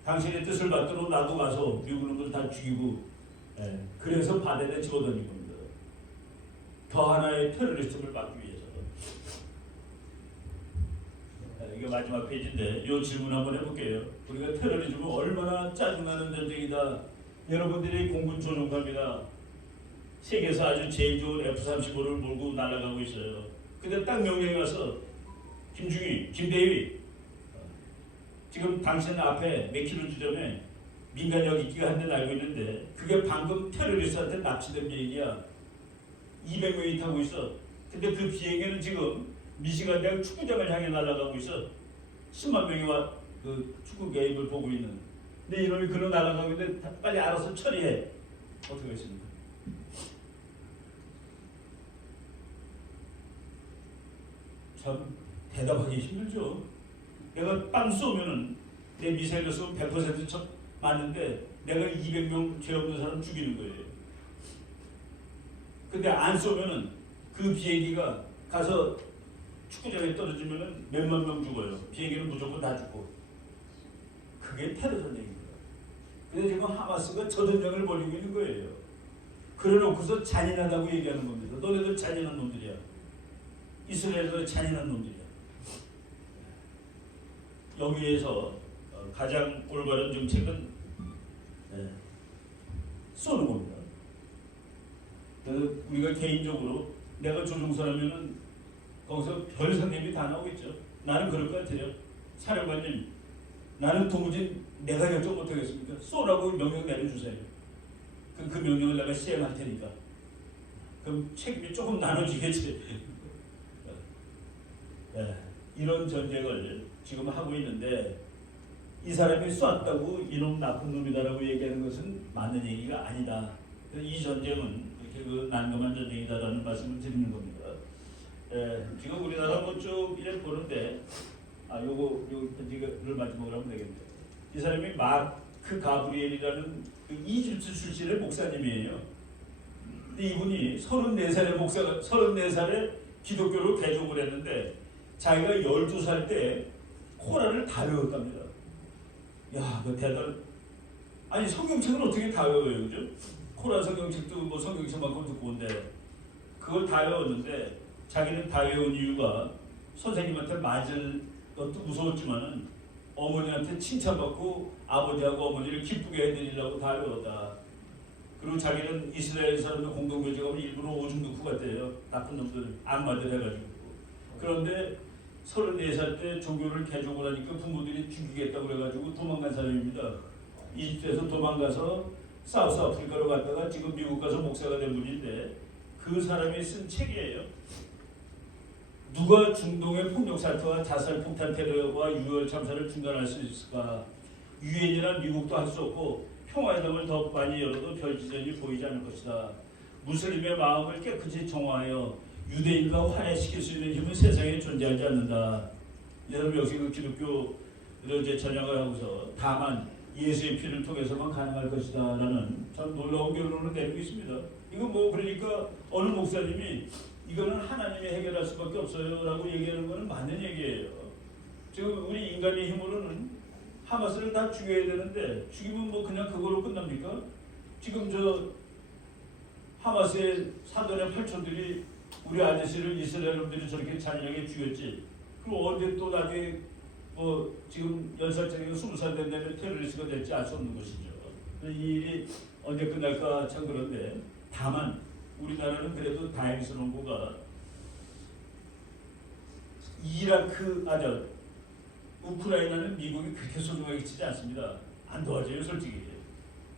당신의 뜻을 받들어 나도 가서 미국 놈들 다 죽이고 예, 그래서 바다에 집어던진 겁니다. 더 하나의 테러리스트를 막기 위해서. 이게 마지막 페이지인데 이 질문 한번 해볼게요. 우리가 테러리즘은 얼마나 짜증나는 전쟁이다. 여러분들이 공군 조종갑니다. 세계에서 아주 제일 좋은 F-35를 몰고 날아가고 있어요. 근데 딱 명령이 와서 김중희, 김대위 지금 당신 앞에 몇 킬로 지점에 민간 여객기가 한 대 날고 있는데 그게 방금 테러리스트한테 납치된 비행기야. 200명이 타고 있어. 근데 그 비행기는 지금 미시간 대학 축구장을 향해 날아가고 있어. 10만 명이 와 그 축구 게임을 보고 있는. 근데 이놈이 그로 날아가고 있는데 빨리 알아서 처리해. 어떻게 했습니까? 참 대답하기 힘들죠. 내가 빵 쏘면은 내 미사일을 쏘면 100% 맞는데 내가 200명 죄 없는 사람 죽이는 거예요. 근데 안 쏘면은 그 비행기가 가서 축구장에 떨어지면은 몇만 명 죽어요. 비행기는 무조건 다 죽고. 그게 테러 전쟁입니다. 근데 지금 하마스가 저 전쟁을 벌이고 있는 거예요. 그래놓고서 잔인하다고 얘기하는 겁니다. 너네들 잔인한 놈들이야. 이스라엘도 잔인한 놈들이야. 여기에서 가장 올바른 정책은 쏘는 겁니다. 그래서 우리가 개인적으로 내가 조종사라면은 거기서 별 상님이 다 나오겠죠. 나는 그럴 것 같아요. 사령관님, 나는 도무지 내가 결정 못하겠습니까? 쏘라고 명령 내려주세요. 그럼 그 명령을 내가 시행할 테니까. 그럼 책임이 조금 나눠지겠지. 이런 전쟁을 지금 하고 있는데 이 사람이 쐈다고 이놈 나쁜 놈이다라고 얘기하는 것은 맞는 얘기가 아니다. 이 전쟁은 이렇게 그 난감한 전쟁이다라는 말씀을 드리는 겁니다. 지금 우리나라 쭉 이래 보는데 요거 편지를 마지막으로 하면 되겠네요. 이 사람이 마크 가브리엘이라는 그 이집트 출신의 목사님이에요. 근데 이분이 34살의 목사가 34살에 기독교로 개종을 했는데 자기가 12살 때 코란을 다 외웠답니다. 야, 그 대단. 아니 성경책은 어떻게 다 외워요, 그죠? 코란 성경책도 뭐 성경책만큼 듣고 온데 그걸 다 외웠는데 자기는 다 외운 이유가 선생님한테 맞을 것도 무서웠지만은 어머니한테 칭찬받고 아버지하고 어머니를 기쁘게 해드리려고 다 외웠다. 그리고 자기는 이스라엘 사람들 공동묘지 가면 일부러 오줌 넣고 갔대요. 나쁜 놈들 악마들 해가지고. 그런데 34살 때 종교를 개종을 하니까 부모들이 죽이겠다고 그래가지고 도망간 사람입니다. 이집트에서 도망가서 사우스 아프리카로 갔다가 지금 미국 가서 목사가 된 분인데 그 사람이 쓴 책이에요. 누가 중동의 폭력 사태와 자살 폭탄 테러와 유혈 참사를 중단할 수 있을까? 유엔이나 미국도 할 수 없고 평화의 담을 더 많이 열어도 별 지전이 보이지 않을 것이다. 무슬림의 마음을 깨끗이 정화하여 유대인과 화해시킬 수 있는 힘은 세상에 존재하지 않는다. 여러분 역시 그 기독교를 이제 전향을 하고서 다만 예수의 피를 통해서만 가능할 것이다라는 참 놀라운 결론을 내리고 있습니다. 이거 뭐 그러니까 어느 목사님이 이거는 하나님이 해결할 수밖에 없어요라고 얘기하는 것은 맞는 얘기예요. 지금 우리 인간의 힘으로는 하마스를 다 죽여야 되는데 죽이면 뭐 그냥 그거로 끝납니까? 지금 저 하마스의 사돈의 팔촌들이 우리 아저씨를 이스라엘 놈들이 저렇게 잔인하게 죽였지. 그리고 언제 또 나중에 뭐 지금 10살짜리가 20살 된다면 테러리스트가 될지 알 수 없는 것이죠. 이 일이 언제 끝날까 참 그런데 다만 우리나라는 그래도 다행스러운 거가 우크라이나는 미국이 그렇게 소중하게 치지 않습니다. 안 도와줘요 솔직히.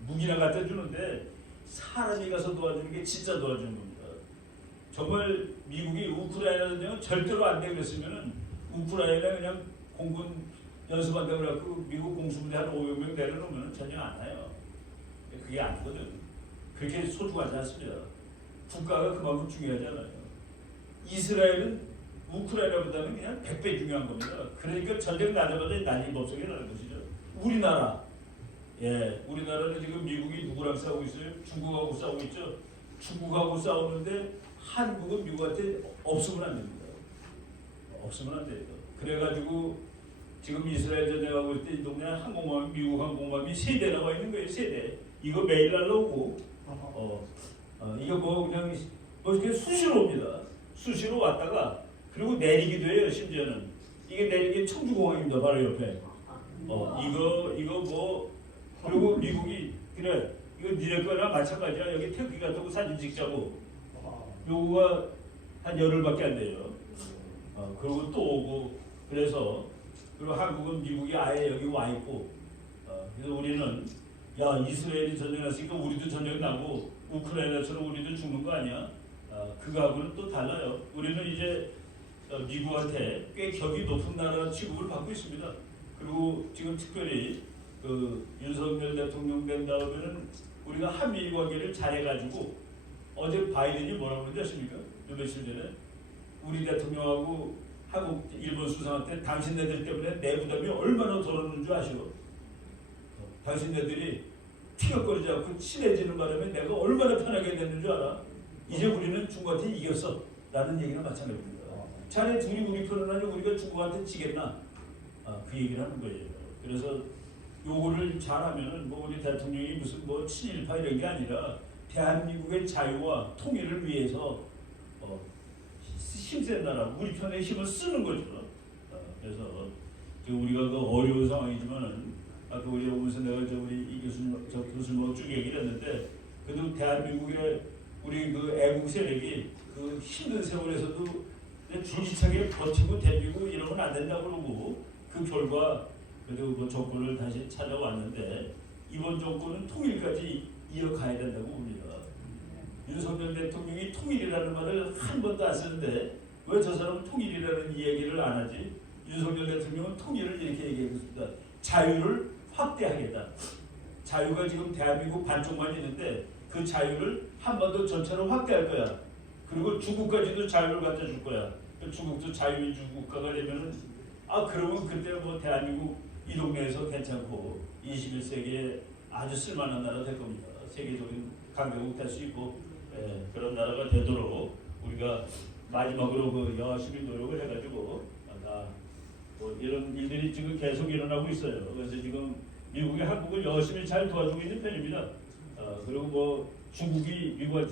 무기나 갖다 주는데 사람이 가서 도와주는 게 진짜 도와주는 겁니다. 정말 미국이 우크라이나 전쟁은 절대로 안 돼 그랬으면은 우크라이나 그냥 공군 연습한다고 그래갖고 미국 공수부대 한 500명 내려놓으면 전혀 안 해요. 그게 아니거든. 그렇게 소중하지 않습니다. 국가가 그만큼 중요하잖아요. 이스라엘은 우크라이나보다는 그냥 100배 중요한 겁니다. 그러니까 전쟁 나자마자 난리법석이 나는 것이죠. 우리나라, 우리나라는 지금 미국이 누구랑 싸우고 있어요? 중국하고 싸우고 있죠. 중국하고 싸우는데 한국은 미국한테 없으면 안 됩니다. 없으면 안 돼요. 그래가지고 지금 이스라엘 전쟁하고 있을 때 이 동네 항공모함, 미국 항공모함이 3대 나와 있는 거예요. 3대. 이거 매일 날라오고, 이거 뭐 그냥 뭐 이렇게 수시로 옵니다. 수시로 왔다가 그리고 내리기도 해요. 심지어는 이게 내리기 청주공항입니다. 바로 옆에. 이거 뭐 그리고 미국이 그래 이거 니네 거랑 마찬가지야. 여기 태극기 같은 사진 찍자고. 요거가 한 열흘밖에 안 돼요. 그리고 또 오고 그래서 그리고 한국은 미국이 아예 여기 와 있고 그래서 우리는 야 이스라엘이 전쟁했으니까 우리도 전쟁 나고 우크라이나처럼 우리도 죽는 거 아니야? 그거하고는 또 달라요. 우리는 이제 미국한테 꽤 격이 높은 나라 취급을 받고 있습니다. 그리고 지금 특별히 그 윤석열 대통령 된 다음에는 우리가 한미 관계를 잘해가지고 어제 바이든이 뭐라고 그러지 아십니까? 며칠 전에 우리 대통령하고 한국 일본 수상한테 당신네들 때문에 내 부담이 얼마나 덜어오는 줄 아시고 당신네들이 티격거리지 않고 친해지는 바람에 내가 얼마나 편하게 됐는 줄 알아? 이제 우리는 중국한테 이겼어 라는 얘기는 마찬가지입니다. 자네 둘이 우리 편은 아니고 우리가 중국한테 지겠나? 그 얘기를 하는 거예요. 그래서 요거를 잘하면은 뭐 우리 대통령이 무슨 뭐 친일파 이런 게 아니라 대한민국의 자유와 통일을 위해서 힘센 나라, 우리 편의 힘을 쓰는 거죠. 그래서 지금 우리가 그 어려운 상황이지만은 아까 우리 오면서 내가 우리 이 교수님하고 쭉 얘기를 했는데 그래도 대한민국의 우리 그 애국 세력이 그 힘든 세월에서도 줄기차게 버티고 대비고 이러면 안 된다고 그러고 그 결과 그래도 그 정권을 다시 찾아왔는데 이번 정권은 통일까지 이어가야 된다고 봅니다. 윤석열 대통령이 통일이라는 말을 한 번도 안 쓰는데 왜 저 사람은 통일이라는 이야기를 안 하지? 윤석열 대통령은 통일을 이렇게 얘기하고 있습니다. 자유를 확대하겠다. 자유가 지금 대한민국 반쪽만 있는데 그 자유를 한 번 더 전체로 확대할 거야. 그리고 중국까지도 자유를 갖다 줄 거야. 중국도 자유민주 국가가 되면은 그러면 그때 뭐 대한민국 이 동네에서 괜찮고 21세기에 아주 쓸만한 나라 될 겁니다. 세계적인 강대국 될 수 있고 그런 나라가 되도록 우리가 마지막으로 그 열심히 노력을 해가지고 뭐 이런 일들이 지금 계속 일어나고 있어요. 그래서 지금 미국이 한국을 열심히 잘 도와주고 있는 편입니다. 그리고 뭐 중국이 미국한테